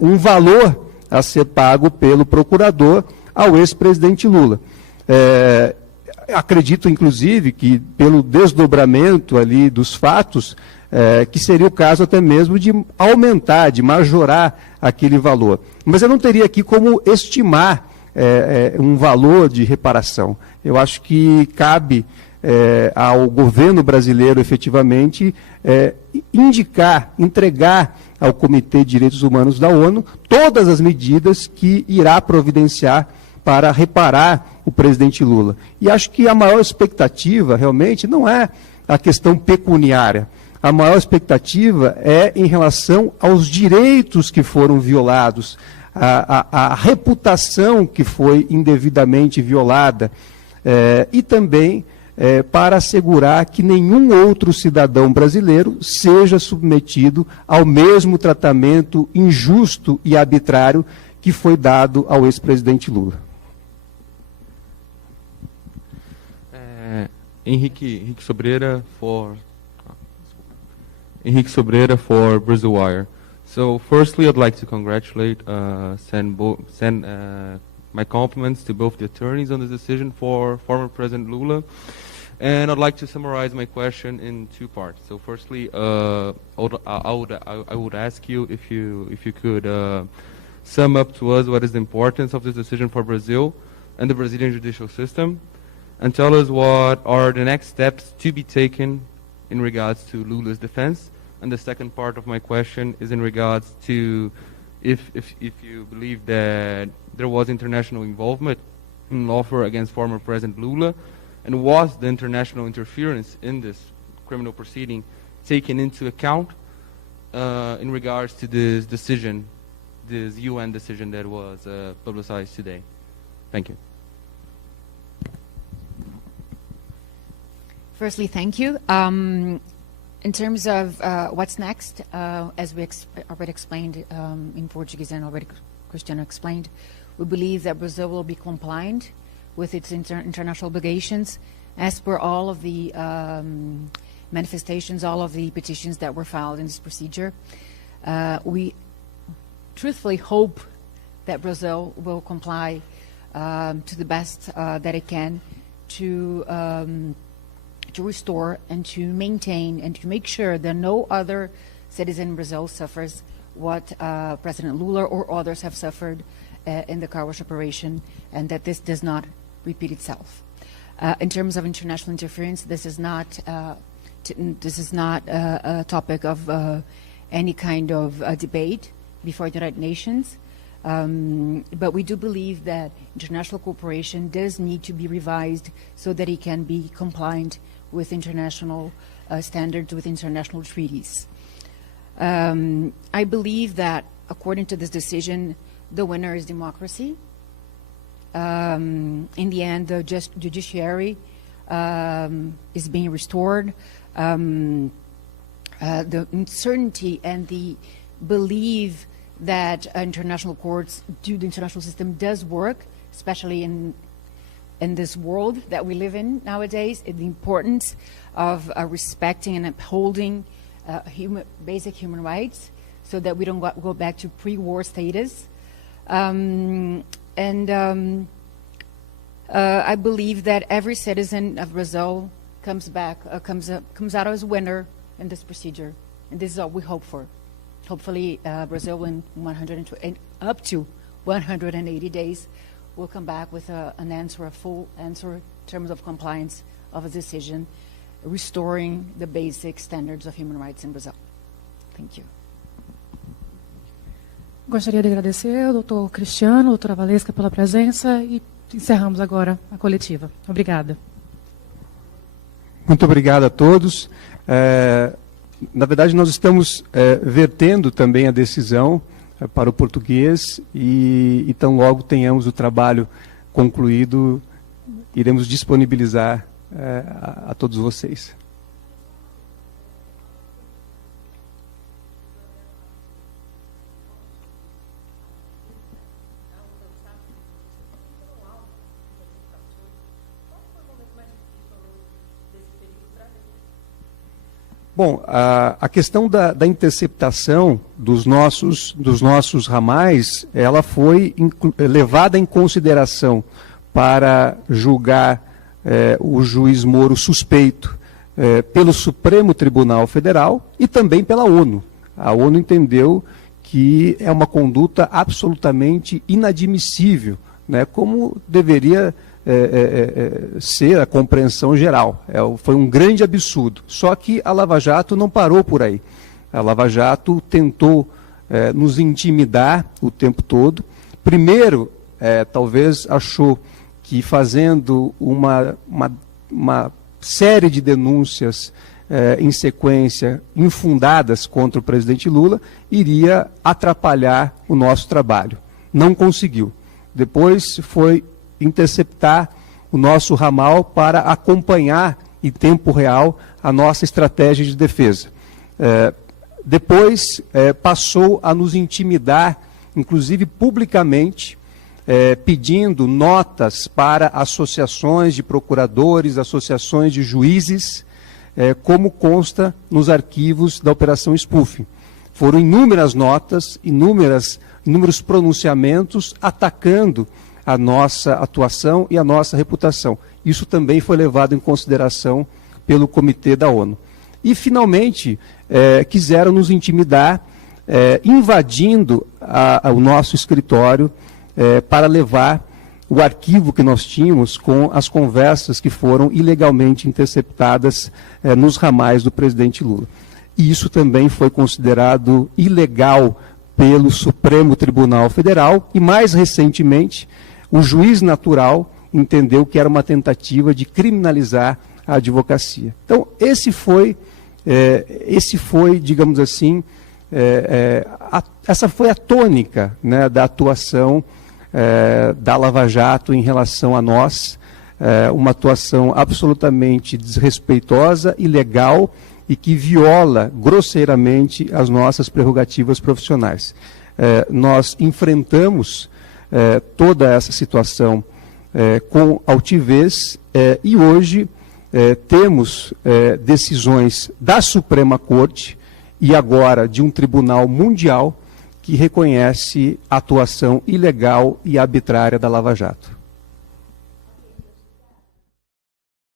um valor a ser pago pelo procurador ao ex-presidente Lula. Acredito, inclusive, que pelo desdobramento ali dos fatos, que seria o caso até mesmo de aumentar, de majorar aquele valor. Mas eu não teria aqui como estimar um valor de reparação. Eu acho que cabe ao governo brasileiro, efetivamente, entregar ao Comitê de Direitos Humanos da ONU todas as medidas que irá providenciar para reparar o presidente Lula. E acho que a maior expectativa, realmente, não é a questão pecuniária. A maior expectativa é em relação aos direitos que foram violados, a reputação que foi indevidamente violada, e também para assegurar que nenhum outro cidadão brasileiro seja submetido ao mesmo tratamento injusto e arbitrário que foi dado ao ex-presidente Lula. Henrique Sobreira for Brazil Wire. So firstly, I'd like to congratulate, send my compliments to both the attorneys on this decision for former President Lula. And I'd like to summarize my question in 2 parts. So firstly, I would ask you if you could sum up to us what is the importance of this decision for Brazil and the Brazilian judicial system, and tell us what are the next steps to be taken in regards to Lula's defense. And the second part of my question is in regards to if you believe that there was international involvement in lawfare against former President Lula, and was the international interference in this criminal proceeding taken into account in regards to this decision, this UN decision that was publicized today? Thank you. Firstly, thank you. In terms of what's next, as we already explained in Portuguese and already Cristiano explained, we believe that Brazil will be compliant with its international obligations as per all of the manifestations, all of the petitions that were filed in this procedure. We truthfully hope that Brazil will comply to the best that it can to restore and to maintain and to make sure that no other citizen in Brazil suffers what President Lula or others have suffered in the car wash operation, and that this does not repeat itself. In terms of international interference, this is not a topic of any kind of debate before the United Nations. But we do believe that international cooperation does need to be revised so that it can be compliant with international standards, with international treaties. I believe that, according to this decision, the winner is democracy. In the end, the judiciary is being restored. The uncertainty and the belief that international courts, the international system does work, especially in this world that we live in nowadays, the importance of respecting and upholding basic human rights so that we don't go back to pre-war status. I believe that every citizen of Brazil comes out as winner in this procedure, and this is what we hope for. Hopefully, Brazil in up to 180 days will come back with an answer, a full answer in terms of compliance of a decision, restoring the basic standards of human rights in Brazil. Thank you. Gostaria de agradecer ao doutor Cristiano, doutora Valesca, pela presença, e encerramos agora a coletiva. Obrigada. Muito obrigado a todos. Na verdade, nós estamos vertendo também a decisão para o português e tão logo tenhamos o trabalho concluído, iremos disponibilizar a todos vocês. Bom, a questão da interceptação dos nossos ramais, ela foi levada em consideração para julgar o juiz Moro suspeito pelo Supremo Tribunal Federal e também pela ONU. A ONU entendeu que é uma conduta absolutamente inadmissível, né, como deveria ser a compreensão geral. Foi um grande absurdo. Só que a Lava Jato não parou por aí. A Lava Jato tentou nos intimidar o tempo todo. Primeiro, talvez achou que fazendo uma série de denúncias em sequência, infundadas contra o presidente Lula, iria atrapalhar o nosso trabalho. Não conseguiu. Depois foi interceptar o nosso ramal para acompanhar em tempo real a nossa estratégia de defesa. Depois passou a nos intimidar, inclusive publicamente, pedindo notas para associações de procuradores, associações de juízes, como consta nos arquivos da Operação Spoofing. Foram inúmeras notas, inúmeros pronunciamentos atacando a nossa atuação e a nossa reputação. isso também foi levado em consideração pelo Comitê da ONU. E, finalmente, quiseram nos intimidar, invadindo o nosso escritório para levar o arquivo que nós tínhamos com as conversas que foram ilegalmente interceptadas nos ramais do presidente Lula. E isso também foi considerado ilegal pelo Supremo Tribunal Federal e, mais recentemente, o juiz natural entendeu que era uma tentativa de criminalizar a advocacia. Então, esse foi, digamos assim, essa foi a tônica, né, da atuação da Lava Jato em relação a nós, uma atuação absolutamente desrespeitosa, ilegal e que viola grosseiramente as nossas prerrogativas profissionais. Nós enfrentamos toda essa situação com altivez e hoje temos decisões da Suprema Corte e agora de um tribunal mundial que reconhece a atuação ilegal e arbitrária da Lava Jato.